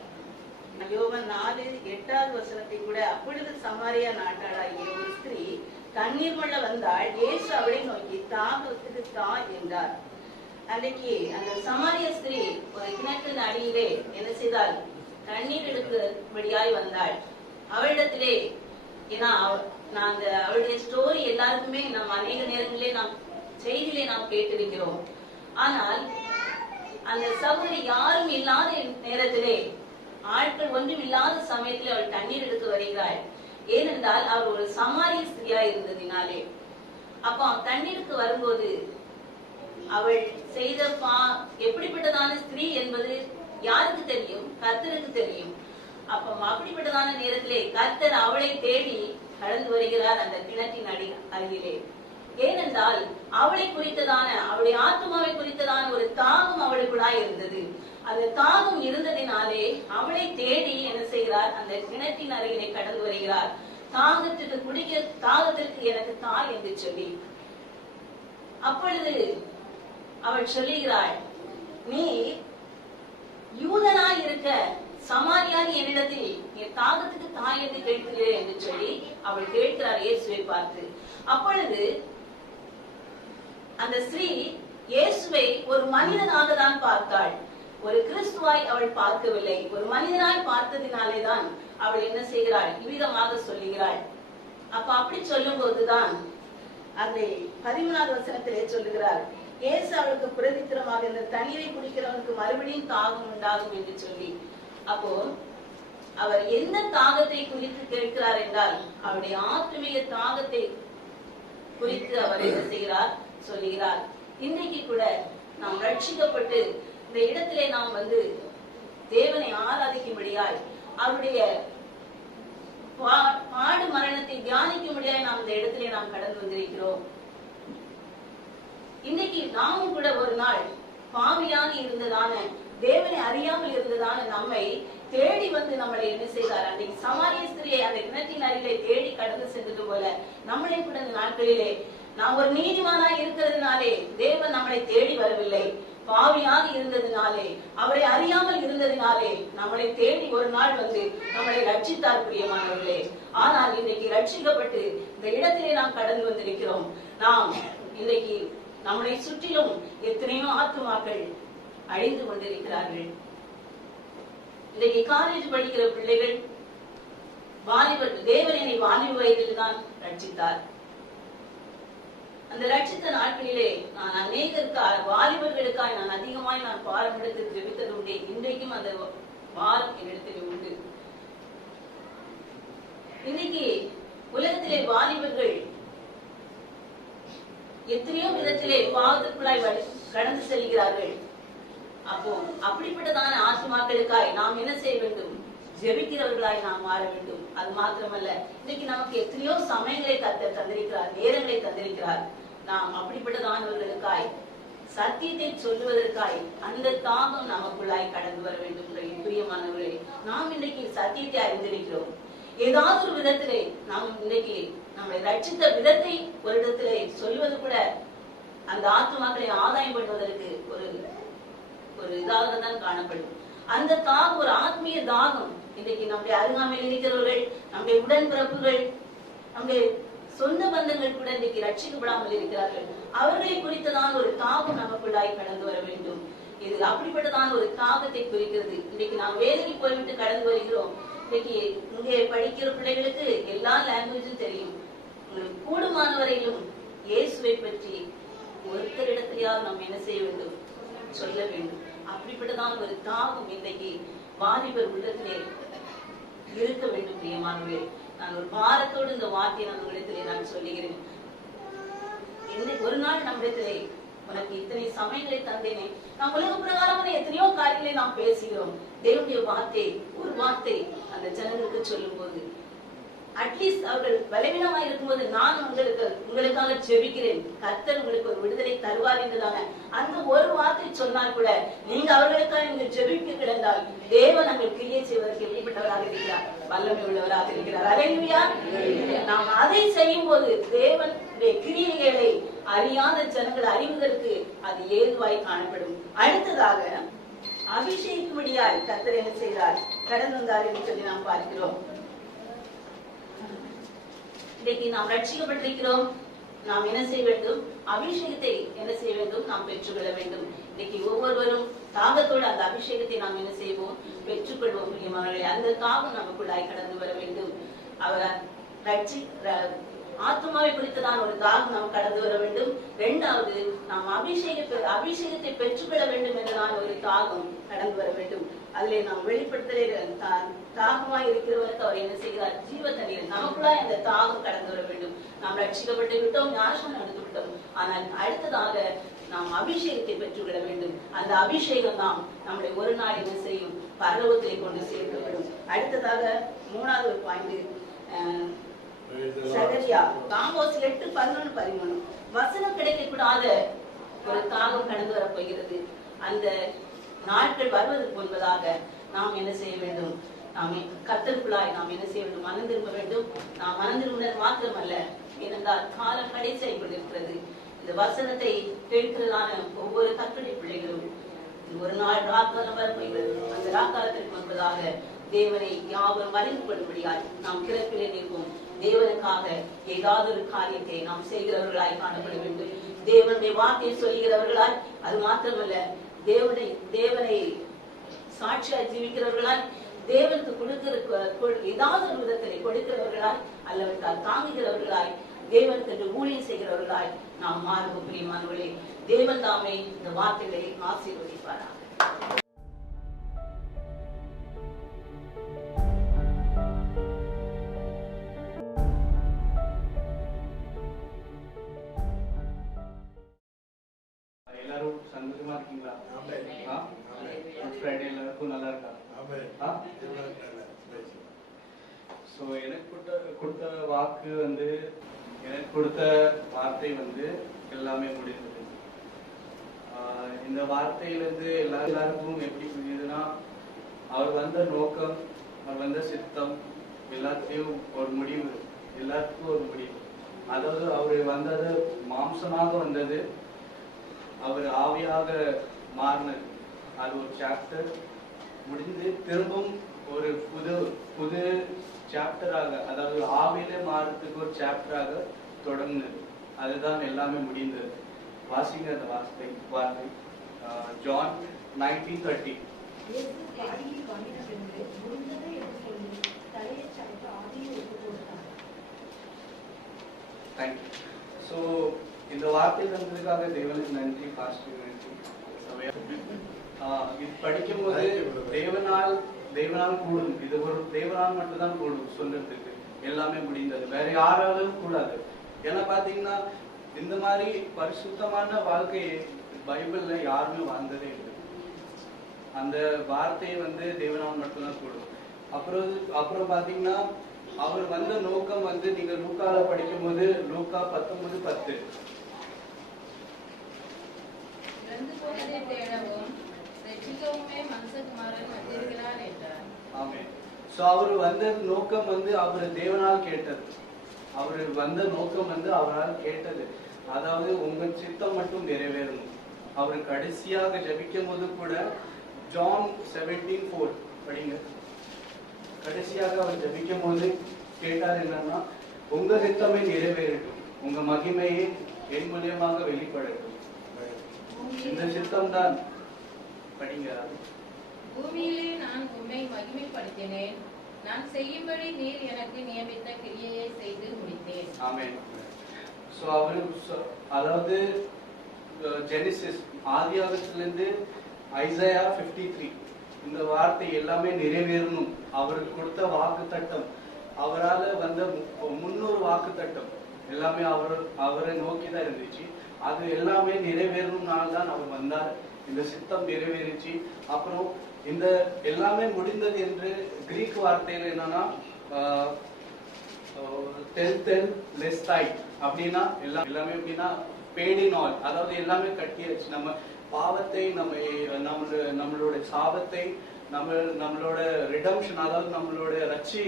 யோவான் 4:8வது வசனத்தை கூட, அப்பொழுது சமாரியா நாட்டாளாகிய ஒரு ஸ்திரீ தண்ணீர் கொள்ள வந்தாள். இயேசு அவளை நோக்கி தாகத்துக்கு தா என்றார். அன்றைக்கு அந்த சமாரிய ஸ்திரீ ஒரு கிணற்றின் அடியிலே என்ன செய்தாள், தண்ணீர் எடுக்கும்படியாய் வந்தாள். அவளிடத்திலே, ஏன்னா அவளுடைய ஸ்டோரி எல்லாருக்குமே நாம் அநேக நேரங்களிலே நாம் செய்தியிலே நாம் கேட்டிருக்கிறோம். ஆனால் அந்த சகோதரி யாரும் இல்லாத நேரத்திலே, ஆட்கள் ஒன்றும் இல்லாத சமயத்திலே அவள் தண்ணீர் எடுத்து வருகிறாள். ஏனென்றால் அவர் ஒரு சமாரிய ஸ்திரியா இருந்ததினாலே. அப்ப தண்ணீருக்கு வரும்போது அவள் செய்த எப்படிப்பட்டதான ஸ்திரீ என்பது யாருக்கு தெரியும், கர்த்தருக்கு தெரியும். அப்ப அப்படிப்பட்டதான நேரத்திலே கர்த்தர் அவளை தேடி கடந்து வருகிறார் அந்த கிணற்றின் அருகிலே. ஏனென்றால் அவளை குறித்ததான, அவளுடைய ஆத்மாவை குறித்ததான ஒரு தாகம் அவளுக்குள்ளாய் இருந்தது. அந்த தாகம் இருந்ததினாலே அவளை தேடி என்ன செய்கிறார், அந்த கிணற்றின் அருகிலே கடந்து வருகிறார். தாகத்துக்கு குடிக்க, தாகத்திற்கு எனக்கு தாய் என்று சொல்லி. அப்பொழுது அவள் சொல்லுகிறாள், நீ யூதனாய் இருக்க சமாரியாகி என்னிடத்தில் என் தாகத்துக்கு தாய் என்று கேட்கிறேன் என்று சொல்லி அவள் கேட்கிறார் இயேசுவை பார்த்து. அப்பொழுது அந்த ஸ்திரீ இயேசுவை ஒரு மனிதனாக தான் பார்த்தாள், ஒரு கிறிஸ்துவாய் அவள் பார்க்கவில்லை. ஒரு மனிதனாய் பார்த்ததினாலேதான் அவள் என்ன செய்கிறாள், இவ்விதமாக சொல்லுகிறாள். அப்ப அப்படி சொல்லும் போதுதான் அந்த 13வது வசனத்திலே சொல்லுகிறார், இயேசு அவளுக்கு பிரதித்திரமாக இந்த தண்ணீரை குடிக்கிறவனுக்கு மறுபடியும் தாகம் உண்டாகும் என்று சொல்லி. அப்போ அவர் எந்த தாகத்தை குறித்து கேட்கிறார் என்றால் அவருடைய ஆத்மீக தாகத்தை குறித்து அவர் என்ன செய்கிறார், சொல்லுகிறார். இன்றைக்கு கூட நாம் ரட்சிக்கப்பட்டு இந்த இடத்திலே நாம் தேவனை ஆராதிக்கும்படியாய் அவருடைய பாடு மரணத்தை தியானிக்கும்படியாய் நாம் இந்த இடத்திலே நாம் கடந்து வந்திருக்கிறோம். இன்னைக்கு நாமும் கூட ஒரு நாள் பாவியாக இருந்ததான, தேவனை அறியாமல் இருந்ததான நம்மை தேடி நம்மளை என்ன செய்தார், அன்றைக்கு சமாரிய ஸ்திரியை அந்த கிணற்றின் அருகிலே தேடி கடந்து சென்றது போல நம்மளை கூட இந்த நாட்களிலே நாம் ஒரு நீதிமானாய் இருக்கிறதுனாலே தேவன் நம்மளை தேடி வரவில்லை. பாவியாக இருந்ததினாலே, அவரை அறியாமல் இருந்ததினாலே நம்மளை தேடி ஒரு நாள் நம்மளை ரட்சித்தார் பிரியமானவர்களே. ஆனால் இன்றைக்கு ரட்சிக்கப்பட்டு இந்த இடத்திலே நாம் கடந்து வந்திருக்கிறோம். நாம் இன்றைக்கு நம்மளை சுற்றிலும் எத்தனையோ ஆத்துமாக்கள் அழிந்து கொண்டிருக்கிறார்கள். இன்றைக்கு காலேஜ் படிக்கிற பிள்ளைகள், வாலிபர்கள், தேவன் என்னை வாலிப வயதில் தான் ரட்சித்தார். அந்த ரட்சித்த நாட்களிலே நான் அநேகருக்காக, வாலிபர்களுக்காக நான் அதிகமாய் நான் பாரம் எடுத்து ஜெபித்தது உண்டு. இன்றைக்கும் அந்த பாரம் என்னிடத்தில் உண்டு. இன்னைக்கு உலகத்திலே வாலிபர்கள் எத்தனையோ விதத்திலே பாவத்திற்குள்ளாய் கடந்து செல்கிறார்கள். அப்போ அப்படிப்பட்டதான ஆத்மாக்களுக்காய் நாம் என்ன செய்ய வேண்டும், ஜெபிக்கிறவர்களாய் நாம் மாற வேண்டும். அது மாத்திரமல்ல, இன்னைக்கு நமக்கு எத்தனையோ சமயங்களை தந்திருக்கிறார், நேரங்களை தந்திருக்கிறார். நாம் அப்படிப்பட்டதானவர்களுக்காய், சத்தியத்தை சொல்லுவதற்காய் அந்த தாகம் நமக்குள்ளாய் கடந்து வர வேண்டும். பிரியமானவர்களே, நாம் இன்னைக்கு சத்தியத்தை அறிந்திருக்கிறோம். ஏதாவது ஒரு விதத்திலே நாம் இன்னைக்கு நம்மளை ரட்சித்த விதத்தை ஒரு இடத்திலே சொல்லுவது கூட அந்த ஆத்மாக்களை ஆதாயம் பண்ணுவதற்கு ஒரு இதாக தான் காணப்படும். அந்த தாகம், ஒரு ஆத்மீய தாகம் இன்னைக்கு நம்முடைய அருகாமையில் இருக்கிறவர்கள், நம்முடைய உடன்பிறப்புகள், நம்முடைய சொந்த பந்தங்கள் கூட இன்னைக்கு ரட்சிக்கப்படாமல் இருக்கிறார்கள். அவர்களை குறித்ததான் ஒரு தாகம் நமக்குள்ளாய் கடந்து வர வேண்டும். இது அப்படிப்பட்டதான் ஒரு தாகத்தை குறிக்கிறது. இன்னைக்கு நாம் வேலைக்கு போய்விட்டு கடந்து வருகிறோம். இன்னைக்கு இங்கே படிக்கிற பிள்ளைகளுக்கு எல்லா லாங்குவேஜும் தெரியும். உங்களுக்கு கூடுமான வரையிலும் இயேசுவை பற்றி ஒருத்தரிடத்திலேயாவது நாம் என்ன செய்ய வேண்டும், சொல்ல வேண்டும். அப்படிப்பட்டதான் ஒரு தாகம் இன்றைக்கு வாலிபர் உள்ளத்திலே இருக்க வேண்டும். பிரியமானவர்களே, நான் ஒரு பாரத்தோடு இந்த வார்த்தையை நான் உங்களிடத்திலே நான் சொல்லுகிறேன். ஒரு நாள் நம்மிடத்திலே உனக்கு இத்தனை சமயங்களை தந்தேனே, நாம் உலக பிரகாரமான எத்தனையோ காரியங்களை நாம் பேசுகிறோம். தேவனுடைய வார்த்தை, ஒரு வார்த்தை அந்த ஜனங்களுக்கு சொல்லும் போது, அட்லீஸ்ட் அவர்கள் பலவீனமாக இருக்கும்போது நான் உங்களுக்காக ஜெபிக்கிறேன், கர்த்தர் உங்களுக்கு ஒரு விடுதலை தருவார் என்றுதான அந்த ஒரு வார்த்தை சொன்னால் கூட நீங்க அவர்களுக்காக நீங்கள் ஜெபிப்பீர்கள் என்றால் தேவன் நாங்கள் கிரியை செய்வதற்கு எப்படிப்பட்டவராக இருக்கிறார், வல்லமை உள்ளவராக இருக்கிறார். அல்லேலூயா. நாம் அதை செய்யும் போது தேவன் கிரியைகளை அறியாத ஜனங்கள் அறிவதற்கு அது ஏதுவாய் காணப்படும். அடுத்ததாக அபிஷேகிக்கும்படியாய் கர்த்தர் என்ன செய்தார், கடந்து வந்தார் என்று சொல்லி நாம் பார்க்கிறோம். இன்றைக்கு நாம் ரட்சிக்கப்பட்டிருக்கிறோம். நாம் என்ன செய்ய வேண்டும், அபிஷேகத்தை என்ன செய்ய வேண்டும், நாம் பெற்றுக்கொள்ள வேண்டும். இன்னைக்கு ஒவ்வொருவரும் தாகத்தோடு அந்த அபிஷேகத்தை நாம் என்ன செய்வோம், பெற்றுக்கொள்வோம். பிரியமானவர்களே, அந்த தாகம் நமக்குள்ளாய் கடந்து வர வேண்டும். அவர் ஆத்மாவை குறித்துதான் ஒரு தாகம் நாம் கடந்து வர வேண்டும். இரண்டாவது, நாம் அபிஷேகத்தை பெற்றுக்கொள்ள வேண்டும் என்றுதான் ஒரு தாகம் கடந்து வர வேண்டும். அதிலே நாம் வெளிப்படுத்தல தாகமாய் இருக்கிறவருக்கு அவர் என்ன செய்கிறார், ஜீவ தண்ணீர் நமக்குள்ளாய் அந்த தாகம் கடந்து வர வேண்டும். நாம் ரட்சிக்கப்பட்டு விட்டோம், ஞானஸ்நானம் எடுத்து விட்டோம். ஆனால் அடுத்ததாக நாம் அபிஷேகத்தை பெற்றுக்கொள்ள வேண்டும். அந்த அபிஷேகம் தான் நம்முடைய ஒரு நாள் என்ன செய்யும், பரலோகத்திலே கொண்டு சேர்க்கப்படும். அடுத்ததாக மூணாவது ஒரு பாயிண்ட் சகரியா காம்போஸ் 8:11-13 வசனம் கிடைக்கக்கூடாத ஒரு தாகம் கடந்து வரப் போகிறது. அந்த நாட்கள் வருவதற்கு முன்பதாக நாம் என்ன செய்ய வேண்டும்? நாம் கர்த்தருக்குள்ளாய் நாம் என்ன செய்ய வேண்டும்? மனம் திரும்ப வேண்டும். நாம் மனம் திரும்பினர் மாத்திரமல்ல, ஏனென்றால் காலம் கடைசி கொண்டிருக்கிறது. இந்த வசனத்தை கேட்கிறதான ஒவ்வொரு கர்த்தருடைய பிள்ளைகளும் ஒரு நாள் ராக்காலம் வரப்போகிறது. அந்த ராக்காலத்திற்கு முன்பதாக தேவனை யாவரும் அறிந்து கொள்ளும்படியாய் நாம் கிழக்கிலே நிற்போம். தேவனுக்காக ஏதாவது ஒரு காரியத்தை நாம் செய்கிறவர்களாய் காணப்பட வேண்டும். தேவனுடைய வார்த்தையை சொல்கிறவர்களாய், அது மாத்திரமல்ல தேவனை சாட்சியாய் ஜீவிக்கிறவர்களாய், தேவனுக்கு கொடுக்கிற ஏதாவது ஒரு விதத்திலே கொடுக்கிறவர்களாய் அல்லவற்றால் தாங்குகிறவர்களாய், தேவனுக்கு என்று ஊழியம் செய்கிறவர்களாய் நாம் மாறும். பிரியமானவர்களே, தேவன் தாமே இந்த வார்த்தைகளை ஆசீர்வதிப்பாராக. எல்லாரும் சந்தோஷமா இருக்கீங்களா? ஃப்ரைடே எல்லாருக்கும் நல்லா இருக்கா? ஸோ எனக்கு கொடுத்த வாக்கு வந்து, எனக்கு கொடுத்த வார்த்தை வந்து எல்லாமே முடிந்தது. இந்த வார்த்தையிலிருந்து எல்லாருக்கும் எப்படி புரியுதுன்னா, அவர் வந்த நோக்கம், அவர் வந்த சித்தம், எல்லாத்தையும் ஒரு முடிவு, எல்லாத்துக்கும் ஒரு முடிவு. அதாவது அவர் வந்தது மாம்சமாக வந்தது, அவர் ஆவியாக மாறினது, அது ஒரு சாப்டர் முடிந்து திரும்பவும் ஒரு புது சாப்டராக, அதாவது ஆவியிலே மாறதுக்கு ஒரு சாப்டராக தொடங்குது. அதுதான் எல்லாமே முடிந்தது. வாசிங்க அந்த வார்த்தை ஜான் 19:30. தேங்க்யூ. ஸோ இந்த வார்த்தை வந்ததுக்காக தேவனுக்கு நன்றி, பாஸ்டர் நன்றி. இது படிக்கும் போது தேவனால் கூடும், இது ஒரு தேவனால் மட்டும்தான் கூடும் சொல்றதுக்கு. எல்லாமே முடிந்தது, வேற யாராலும் கூடாது. ஏன்னா பாத்தீங்கன்னா இந்த மாதிரி பரிசுத்தமான வாழ்க்கையை பைபிள்ல யாருமே வாழ்ந்ததே இல்லை. அந்த வார்த்தை வந்து தேவனால் மட்டும்தான் கூடும். அப்புறம் பாத்தீங்கன்னா அவர் வந்த நோக்கம் வந்து, நீங்க லூக்கால படிக்கும் போது லூக்கா 19:10 அவர் வந்த நோக்கம் வந்து அவர் தேவனால் கேட்டது. அவர் வந்த நோக்கம் வந்து அவரால் கேட்டது. அதாவது உங்க சித்தம் மட்டும் நிறைவேறணும். அவர் கடைசியாக ஜபிக்கும் போது கூட ஜான் 17:4 படிங்க. கடைசியாக அவர் ஜபிக்கும் போது கேட்டார் என்னன்னா, உங்க சித்தமே நிறைவேறட்டும், உங்க மகிமையை என் மூலியமாக வெளிப்படட்டும். இந்த சித்தம் தான் படிங்க. பூமியிலே நான் உம்மை மகிமைப்படுத்தினேன், நான் செய்யும்படி நீர் எனக்கு நியமித்த கிரியையை செய்து முடித்தேன். ஆமென். சோ அவரு அதாவது ஜெனிசிஸ் ஆதியாகமத்திலிருந்து ஐசாயா 53 இந்த வார்த்தை எல்லாமே நிறைவேறணும். அவருக்கு கொடுத்த வாக்கு தட்டம், அவரால் வந்த 300 வாக்கு தட்டம் எல்லாமே அவரை நோக்கிதான் இருந்துச்சு. அது எல்லாமே நிறைவேறணும்னால தான் அவர் வந்தார். இந்த சித்தம் நிறைவேறிச்சு. அப்புறம் இந்த எல்லாமே முடிந்தது என்று கிரீக் வார்த்தையில என்னன்னா அப்படின்னா எல்லாமே எப்படின்னா பேடினால், அதாவது எல்லாமே கட்டியாச்சு. நம்ம பாவத்தை, நம்மளோட சாபத்தை, நம்மளோட ரிடம்ஷன், அதாவது நம்மளோட ரட்சி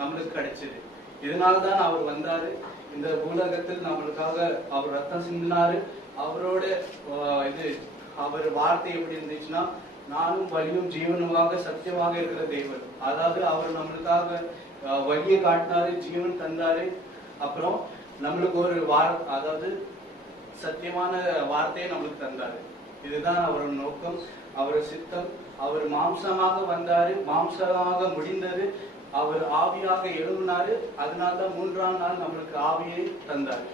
நம்மளுக்கு கிடைச்சது. இதனால்தான் அவர் வந்தாரு இந்த பூலகத்தில். நம்மளுக்காக அவர் ரத்தம் சிந்தினாரு. அவரோட அவர் வார்த்தை எப்படி இருந்துச்சுன்னா, நானும் வழியும் ஜீவனுமாக சத்தியமாக இருக்கிற தேவன். அதாவது அவர் நம்மளுக்காக வழியை காட்டினாரு, ஜீவன் தந்தாரு. அப்புறம் நம்மளுக்கு ஒரு அதாவது சத்தியமான வார்த்தையை நம்மளுக்கு தந்தாரு. இதுதான் அவரோட நோக்கம், அவர் சித்தம். அவர் மாம்சமாக வந்தாரு, மாம்சமாக முடிந்தது. அவர் ஆவியாக எழுதினாரு. அதனால்தான் 3ஆம் நாள் நம்மளுக்கு ஆவியை தந்தாரு.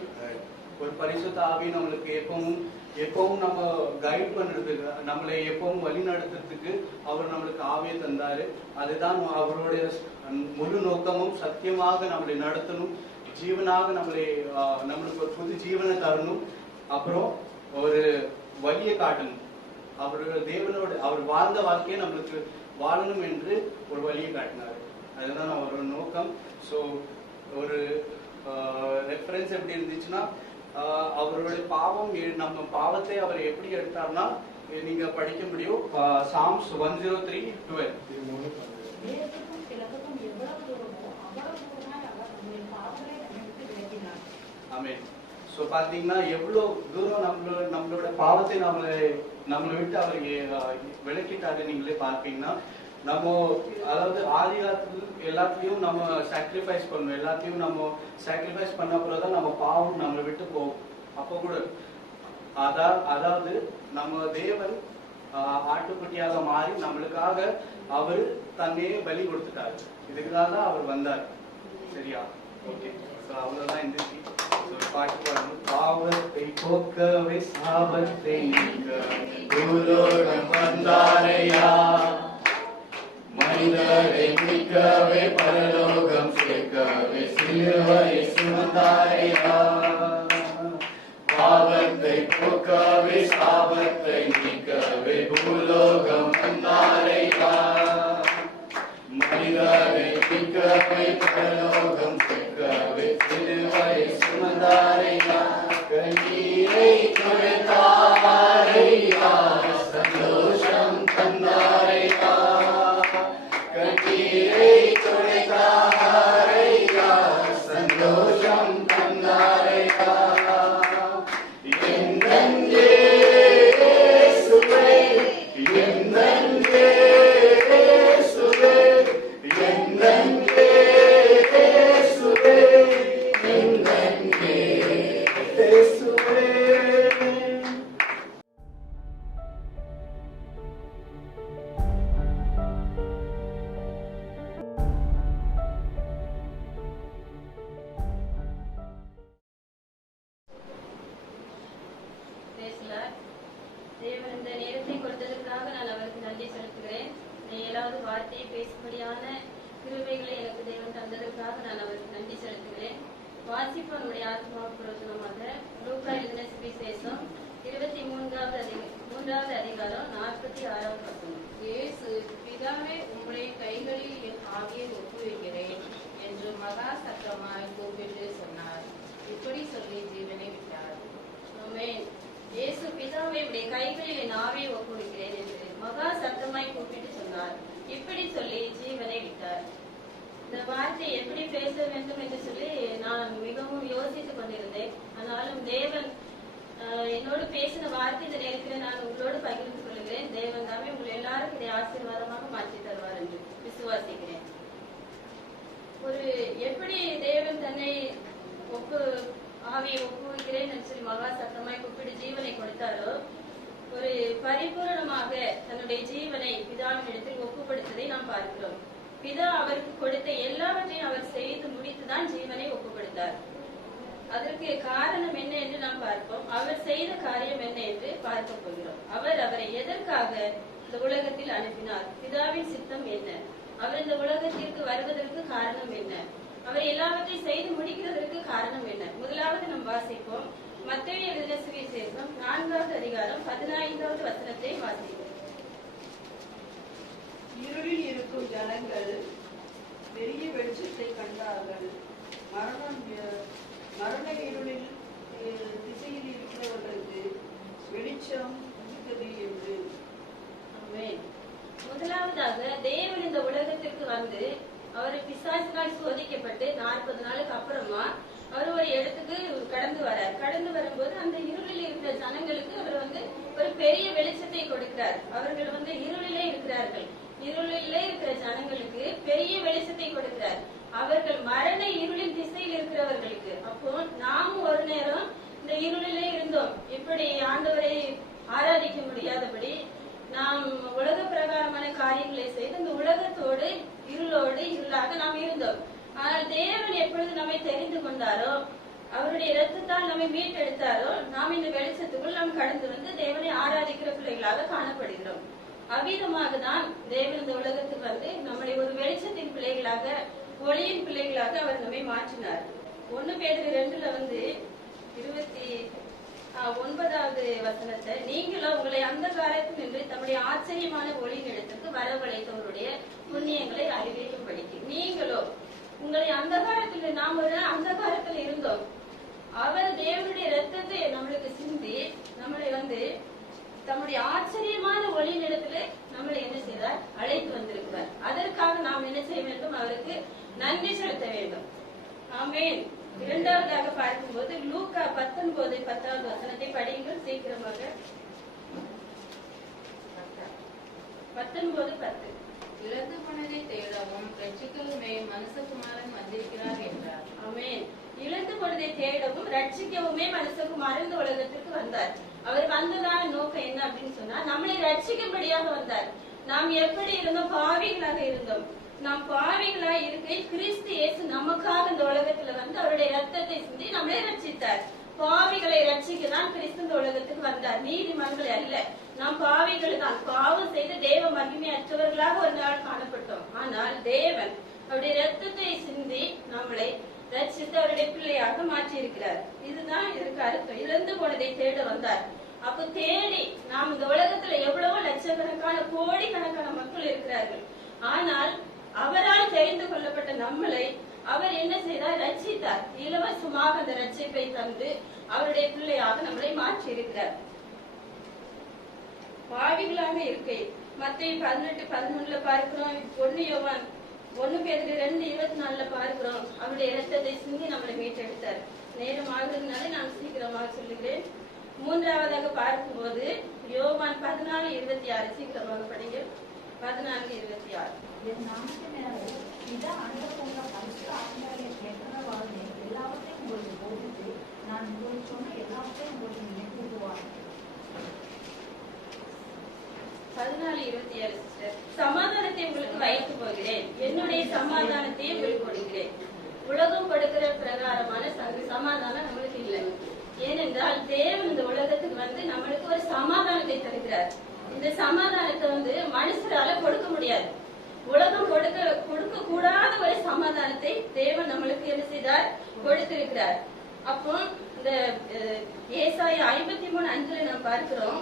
ஒரு பரிசுத்த ஆவி நம்மளுக்கு எப்பவும் நம்ம கைட் பண்றதுக்கு, நம்மளை எப்பவும் வழி நடத்துறதுக்கு அவர் நம்மளுக்கு ஆவியை தந்தாரு. அதுதான் அவருடைய முழு நோக்கமும். சத்தியமாக நம்மளை நடத்தணும், ஜீவனாக நம்மளுக்கு ஒரு புது ஜீவனை தரணும். அப்புறம் ஒரு வழியை காட்டணும். அவர் வாழ்ந்த வாழ்க்கையை நம்மளுக்கு வாழணும் என்று ஒரு வழியை காட்டினார். அதுதான் அவரோட நோக்கம். ஸோ ஒரு ரெஃபரன்ஸ் எப்படி இருந்துச்சுன்னா, அவருடைய பாவம், நம்ம பாவத்தை அவர் எப்படி எடுத்தார்னா நீங்க படிக்க முடியும். சாம்ஸ் 103:12. மேற்குக்கும் கிழக்குக்கும் எவ்வளவு தூரமோ அவ்வளவு தூரமாய் அவர் நம்முடைய பாவங்களை நம்மை விட்டு விலக்கினார். ஆமென். ஸோ பார்த்தீங்கன்னா எவ்வளோ தூரம் நம்மளோட பாவத்தை நம்மளை விட்டு அவர் விலக்கிட்டாரு நீங்களே பார்ப்பீங்கன்னா. நம்ம அதாவது ஆதி காலத்துல எல்லாத்தையும் நம்ம சாக்ரிஃபைஸ் பண்ணணும். எல்லாத்தையும் நம்ம சாக்ரிஃபைஸ் பண்ண அப்புறம் தான் நம்ம பாவம் நம்மளை விட்டு போகும். அப்போ கூட அதாவது நம்ம தேவன் ஆட்டுக்குட்டியாக மாறி நம்மளுக்காக அவர் தன்னையே பலி கொடுத்துட்டாரு. இதுக்காக தான் அவர் வந்தார். சரியா? ஓகே. ஸோ அவ்வளோதான் இந்த பாட்டு பாடணும். பாவத்தை போக்கவே சாபத்தை நீக்க பூலோகம் வந்தாரையா, மனிதரை மீட்கவே பரலோகம் சேர்க்கவே சிலுவையை சுமந்தாரையா, பாவத்தை போக்கவே சாபத்தை நீக்கவே பூலோகம் வந்தாரையா, மனிதரை மீட்கவே பரலோகம் சேர்க்கவே சிலுவையை சுமந்தாரையா, கண்ணீரை துடைத்தாரையா, சந்தோஷம் தந்தாரையா, கண்ணீரை துடைத்தாரையா, சந்தோஷம் தந்தாரையா, எந்தன் இயேசுவே, எந்தன் இயேசுவே, எந்தன் இயேசுவே, எந்தன் இயேசுவே. தேவன் இந்த நேரத்தை கொடுத்ததற்காக நான் அவருக்கு நன்றி செலுத்துகிறேன். ஏழாவது வார்த்தையை பேசும்படியான கிருபைகளை எனக்கு தேவன் தந்ததற்காக நான் அவருக்கு நன்றி செலுத்துகிறேன். வாசிப்பு நம்முடைய ஆத்மாவுக்கு பிரயோஜனமாக லூக்கா எழுதின சுவிசேஷம் 23வது அதிகாரம் 46வது வசனம். இயேசு, பிதாவே, உம்முடைய கைகளில் என் ஆவியை ஒப்புவிக்கிறேன் என்று மகா சத்தமாய் கூப்பிட்டு சொன்னார். இப்படி சொல்லி ஜீவனை விட்டார். ஆமென். இயேசு, பிதாவே, உடைய கைகளில் என் ஆவியை ஒப்புவிக்கிறேன் என்று மகா சத்தமாய் கூப்பிட்டு சொன்னார். இப்படி சொல்லி ஜீவனை விட்டார். இந்த வார்த்தை எப்படி பேச வேண்டும் என்று சொல்லி நான் மிகவும் யோசித்துக் கொண்டிருந்தேன். ஆனாலும் தேவன் என்னோடு பேசின வார்த்தை இந்த நேரத்தில் நான் உங்களோடு பகிர்ந்து கொள்கிறேன். தேவன் தாமே உங்களை எல்லாருக்கும் இதை ஆசீர்வாதமாக மாற்றி தருவார் என்று விசுவாசிக்கிறேன். ஒரு எப்படி தேவன் தன்னை ஆவியை ஒப்புவிக்கிறேன் என்று சொல்லி மகா சத்தமாய் கூப்பிட்டு ஜீவனை கொடுத்தாரோ, ஒரு பரிபூரணமாக தன்னுடைய ஜீவனை பிதாவின் இடத்தில் ஒப்புப்படுத்ததை நாம் பார்க்கிறோம். பிதா அவருக்கு கொடுத்த எல்லாவற்றையும் அவர் செய்து முடித்துதான் ஜீவனை ஒப்புப்படுத்தார். அதற்கு காரணம் என்ன என்று நாம் பார்ப்போம். அவர் செய்த காரியம் என்ன என்று பார்க்க போகிறோம். அவரை எதற்காக இந்த உலகத்தில் அனுப்பினார்? பிதாவின் சித்தம் என்ன? அவர் இந்த உலகத்திற்கு வருவதற்கு காரணம் என்ன? அவர் எல்லாவற்றையும் செய்து முடிக்கிறதற்கு காரணம் என்ன? முதலாவது நாம் வாசிப்போம். மத்தேயு எழுதின சுவிசேஷம் 4வது அதிகாரம் 15வது வசனத்தை வாசிப்போம். இருளில் இருக்கும் ஜனங்கள் பெரிய வெளிச்சத்தை கண்டார்கள். மரண இருளில் திசையில் இருக்கிறவர்களுக்கு வெளிச்சம் இருக்கிறது என்று. முதலாவதாக தேவன் இந்த உலகத்திற்கு வந்து அவர் பிசாசினால் சோதிக்கப்பட்டு 40 நாளுக்கு அப்புறமா அவர் ஒரு இடத்துக்கு கடந்து வரார். கடந்து வரும்போது அந்த இருளில் இருக்கிற ஜனங்களுக்கு அவர் ஒரு பெரிய வெளிச்சத்தை கொடுக்கிறார். அவர்கள் இருளிலே இருக்கிறார்கள். இருளிலே இருக்கிற ஜனங்களுக்கு பெரிய வெளிச்சத்தை கொடுக்கிறார். அவர்கள் மரண இருளின் திசையில் இருக்கிறவர்களுக்கு. அப்போ நாமும் ஒரு நேரம் இந்த இருளிலே இருந்தோம். இப்படி ஆண்டவரை ஆராதிக்க முடியாதபடி நாம் உலக பிரகாரமான காரியங்களை செய்து இந்த உலகத்தோடு இருளாக நாம் இருந்தோம். ஆனால் தேவன் எப்பொழுது நம்மை தெரிந்து கொண்டாரோ, அவருடைய இரத்தத்தால் நம்மை மீட்டெடுத்தாரோ, நாம் இந்த வெளிச்சத்துக்குள் நாம் கடந்து வந்து தேவனை ஆராதிக்கிற பிள்ளைகளாக காணப்படுகிறோம். அவ்விதமாக தான் தேவன் இந்த உலகத்துக்கு வந்து நம்முடைய ஒரு வெளிச்சத்தின் பிள்ளைகளாக, ஒளியின் பிள்ளைகளாக அவர் நம்மை மாற்றினார். 1 பேதுரு 2ல 23 9வது வசனத்தை, நீங்களும் உங்களை அந்த காலத்தில் நின்று தம்முடைய ஆச்சரியமான ஒளியினிடத்துக்கு வரவழைத்தவருடைய புண்ணியங்களை அறிவிக்கும்படிக்கு. நீங்களோ உங்களை அந்த காலத்தில், நாம் ஒரு அந்த காலத்தில் இருந்தோம். அவர் தேவனுடைய ரத்தத்தை நம்மளுக்கு சிந்தி நம்மளை தம்முடைய ஆச்சரியமான ஒளியினிடத்துல நம்மளை என்ன செய்தார்? அழைத்து வந்திருக்கிறார். அதற்காக நாம் என்ன செய்ய வேண்டும்? அவருக்கு நன்றி செலுத்த வேண்டும். ஆமென். இரண்டாவதாக பார்க்கும்போது லூக்கா 19:10 வசனத்தை படியுங்கள் சீக்கிரமாக. 19:10. இழந்து போனதை தேடவும் ரட்சிக்கவுமே மனுஷகுமாரன் வந்திருக்கிறார் என்றார். ஆமென். இழந்து போனதை தேடவும் ரட்சிக்கவுமே மனுஷகுமாரன் இந்த உலகத்திற்கு வந்தார். அவர் வந்ததான நோக்கம் என்ன அப்படின்னு சொன்னா, நம்மளை ரட்சிக்கும்படியாக வந்தார். நாம் எப்படி இருந்தோம்? பாவிகளாக இருந்தோம். நாம் பாவிகளா இருக்க கிறிஸ்து இயேசு நமக்காக இந்த உலகத்துல வந்து அவருடைய ரத்தத்தை சிந்தி நம்மளை ரட்சித்தார். பாவிகளை ரட்சிக்கதான் கிறிஸ்து இந்த உலகத்துக்கு வந்தார், நீதிமன்களை அல்ல. நாம் பாவிகள் தான், பாவம் செய்து தேவ மகிமையற்றவர்களாக ஒரு நாள் காணப்பட்டோம். ஆனால் தேவன் அவருடைய ரத்தத்தை சிந்தி நம்மளை ரட்சித்து அவருடைய பிள்ளையாக மாற்றி இருக்கிறார். இதுதான் இதற்கு அர்த்தம். இழந்து போனதை தேட வந்தார். அப்ப தேடி, நாம் இந்த உலகத்துல எவ்வளவோ லட்சக்கணக்கான கோடிக்கணக்கான மக்கள் இருக்கிறார்கள். ஆனால் அவரால் தெரிந்து கொள்ளப்பட்ட நம்மளை அவர் என்ன செய்தார்? ரட்சித்தார். இலவசமாக அந்த ரட்சிப்பை தந்து அவருடைய பிள்ளையாக நம்மளை மாற்றி இருக்கிறார். பாவிகளாக இருக்கை மத்தேயு 18:11 பார்க்கிறோம். 1 யோவான் 1 பேதுரு 2:24 பார்க்கிறோம். அவருடைய இரத்தத்தை சிந்தி நம்மளை மீட்டெடுத்தார். நேரம் ஆகுறதுனால நான் சீக்கிரமாக சொல்லுகிறேன். மூன்றாவதாக பார்க்கும்போது யோவான் 14:26 சீக்கிரமாக படிங்க. 14:26. என் நாமத்தினாலே இதா அனுபவங்க பரிசு ஆத்மாவை கேட்கிறவாறு எல்லாவற்றையும் உங்களுக்கு போதித்து நான் உங்களுக்கு சொன்ன எல்லாவற்றையும் உங்களுக்கு நினைவுவார். 14:27 சிஸ்டர். சமாதானத்தை உங்களுக்கு வைத்து போகிறேன், என்னுடைய சமாதானத்தை உங்களுக்கு கொடுக்கிறேன். உலகம் கொடுக்கிற பிரகாரமான சமாதானம் நம்மளுக்கு இல்லை. ஏனென்றால் தேவன் இந்த உலகத்துக்கு வந்து நம்மளுக்கு ஒரு சமாதானத்தை தருகிறார். இந்த சமாதானத்தை வந்து மனுஷரால கொடுக்க முடியாது. உலகம் கொடுக்க கூடாத ஒரு சமாதானத்தை தேவன் நம்மளுக்கு என்ன செய்தார்? கொடுத்திருக்கிறார். அப்போ இந்த ஏசாயா 53:5 நாம் பார்க்கிறோம்.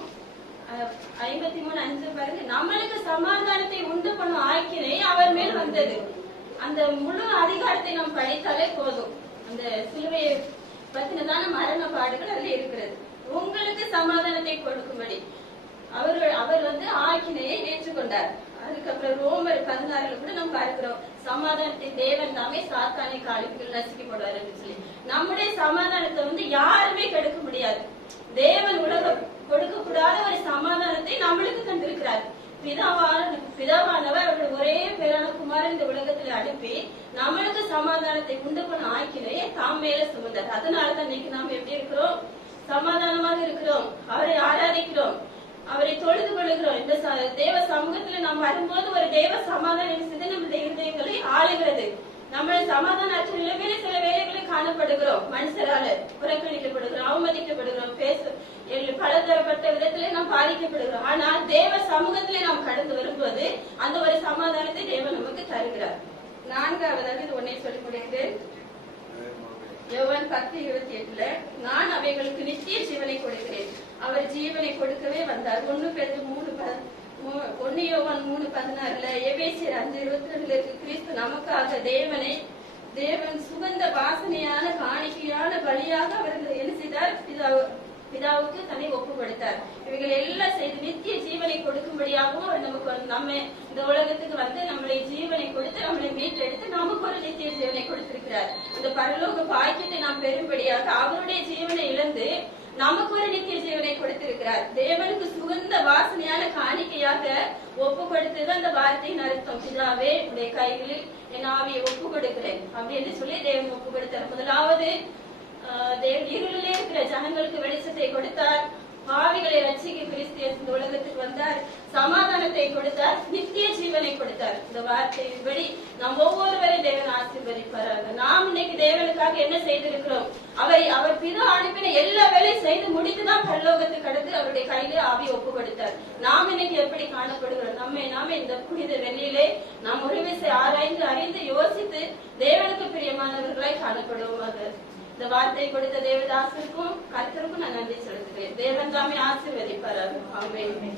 53:5 பாருங்க. நம்மளுக்கு சமாதானத்தை உண்டு பண்ணும் ஆக்கினை அவர் மேல் வந்தது. அந்த முழு அதிகாரத்தை நாம் படித்தாலே போதும். அந்த சிலுவையை பத்தினதான மரண பாடுகள் அதுல இருக்கிறது. உங்களுக்கு சமாதானத்தை கொடுக்கும்படி அவர் வந்து ஆக்கினையை ஏற்றுக்கொண்டார். அதுக்கப்புறம் ரோமர் 16 கூட நம்ம பார்க்கிறோம், சமாதானத்தை தேவன் தாமே சாத்தானை காலுக்கு நசுக்கி போடுவார் என்று சொல்லி. நம்முடைய சமாதானத்தை வந்து யாருமே கெடுக்க முடியாது. தேவன் உலகம் கொடுக்க கூடாத ஒரு சமாதானத்தை நம்மளுக்கு தந்திருக்கிறார். பிதாவானவர் அவருடைய ஒரே பேரான குமாரன் இந்த உலகத்தில் அனுப்பி நம்மளுக்கு சமாதானத்தை உண்டு பண்ண ஆக்கினையை தாம் மேல சுமந்தார். அதனாலதான் இன்னைக்கு நாம் எப்படி இருக்கிறோம்? சமாதானமாக இருக்கிறோம். அவரை ஆராதிக்கிறோம், அவரை தொழுது கொள்ளுகிறோம். இந்த தேவ சமூகத்துல நாம் வரும்போது ஒரு தேவ சமாதானம் செய்து நம்முடைய இருதயங்களை ஆளுகிறது. நம்ம சமாதானற்ற நிலைமையில சில வேலைகளை காணப்படுகிறோம். மனுஷரால புறக்கணிக்கப்படுகிறோம், அவமதிக்கப்படுகிறோம், பலதரப்பட்ட விதத்திலே நாம் பாதிக்கப்படுகிறோம். ஆனால் தேவ சமூகத்திலே நாம் கடந்து வரும்போது அந்த ஒரு சமாதானத்தை தேவன் நமக்கு தருகிறார். 4வதாக இது ஒன்னே சொல்லி முடிக்கிறேன். யோவான் 10:28 நான் அவைகளுக்கு நித்திய ஜீவனை கொடுக்கிறேன். அவர் ஜீவனை கொடுக்கவே வந்தார். 1 யோவான் 3:16 எபேசியர் 5:22 கிறிஸ்து நமக்காக தேவன் சுகந்த வாசனையான காணிக்கையான பலியாக அவர்கள் என்ன செய்தார்? பிதாவுக்கு தன்னை ஒப்பு கொடுத்தார். இவைகள் எல்லாம் செய்து நித்திய ஜீவனை கொடுக்கும்படியாகவும் அவர் நமக்கு நம்ம இந்த உலகத்துக்கு வந்து நம்மளுடைய ஜீவனை கொடுத்து நம்மளை மீட்டெடுத்து நமக்கு ஒரு நித்திய ஜீவனை கொடுத்திருக்கிறார். இந்த பரலோக பாக்கியத்தை நாம் பெறும்படியாக அவருடைய ஜீவனை இழந்து நமக்கு ஒரு நித்திய ஜீவனை கொடுத்திருக்கிறார். தேவனுக்கு சுகந்த வாசனையான காணிக்கையாக ஒப்பு கொடுத்தது அந்த வார்த்தையின் அர்த்தம். பிதாவே உடைய கைகளில் என் ஆவியை ஒப்பு கொடுக்கிறேன் அப்படின்னு சொல்லி தேவன் ஒப்பு கொடுத்தார். முதலாவது தேவன் இருளிலே இருக்கிற ஜனங்களுக்கு வெளிச்சத்தை கொடுத்தார். பாவிகளை ரட்சிக்க கிறிஸ்து இந்த உலகத்துக்கு வந்தார். சமாதானத்தை கொடுத்தார், நித்திய ஜீவனை கொடுத்தார். இந்த வார்த்தையின்படி நாம் ஒவ்வொருவரையும் தேவன் ஆசீர்வதிப்பாராக. நாம் இன்னைக்கு தேவனுக்காக என்ன செய்திருக்கிறோம்? அவர் பிதா அனுப்பின எல்லா வேலையும் செய்து முடித்துதான் பரலோகத்துக்கு கடந்து அவருடைய கையிலே ஆவி ஒப்பு கொடுத்தார். நாம் இன்னைக்கு எப்படி காணப்படுகிறோம்? நாம இந்த புனித வெள்ளியிலே நாம் ஒரு விசை ஆராய்ந்து அறிந்து யோசித்து தேவனுக்கு பிரியமானவர்களாய் காணப்படுவோமாக. இந்த வார்த்தை கொடுத்த தேவதாசருக்கும் கர்த்தருக்கும் நான் நன்றி செலுத்துகிறேன். தேவன் தாமே ஆசீர்வதிப்பார். ஆமென்.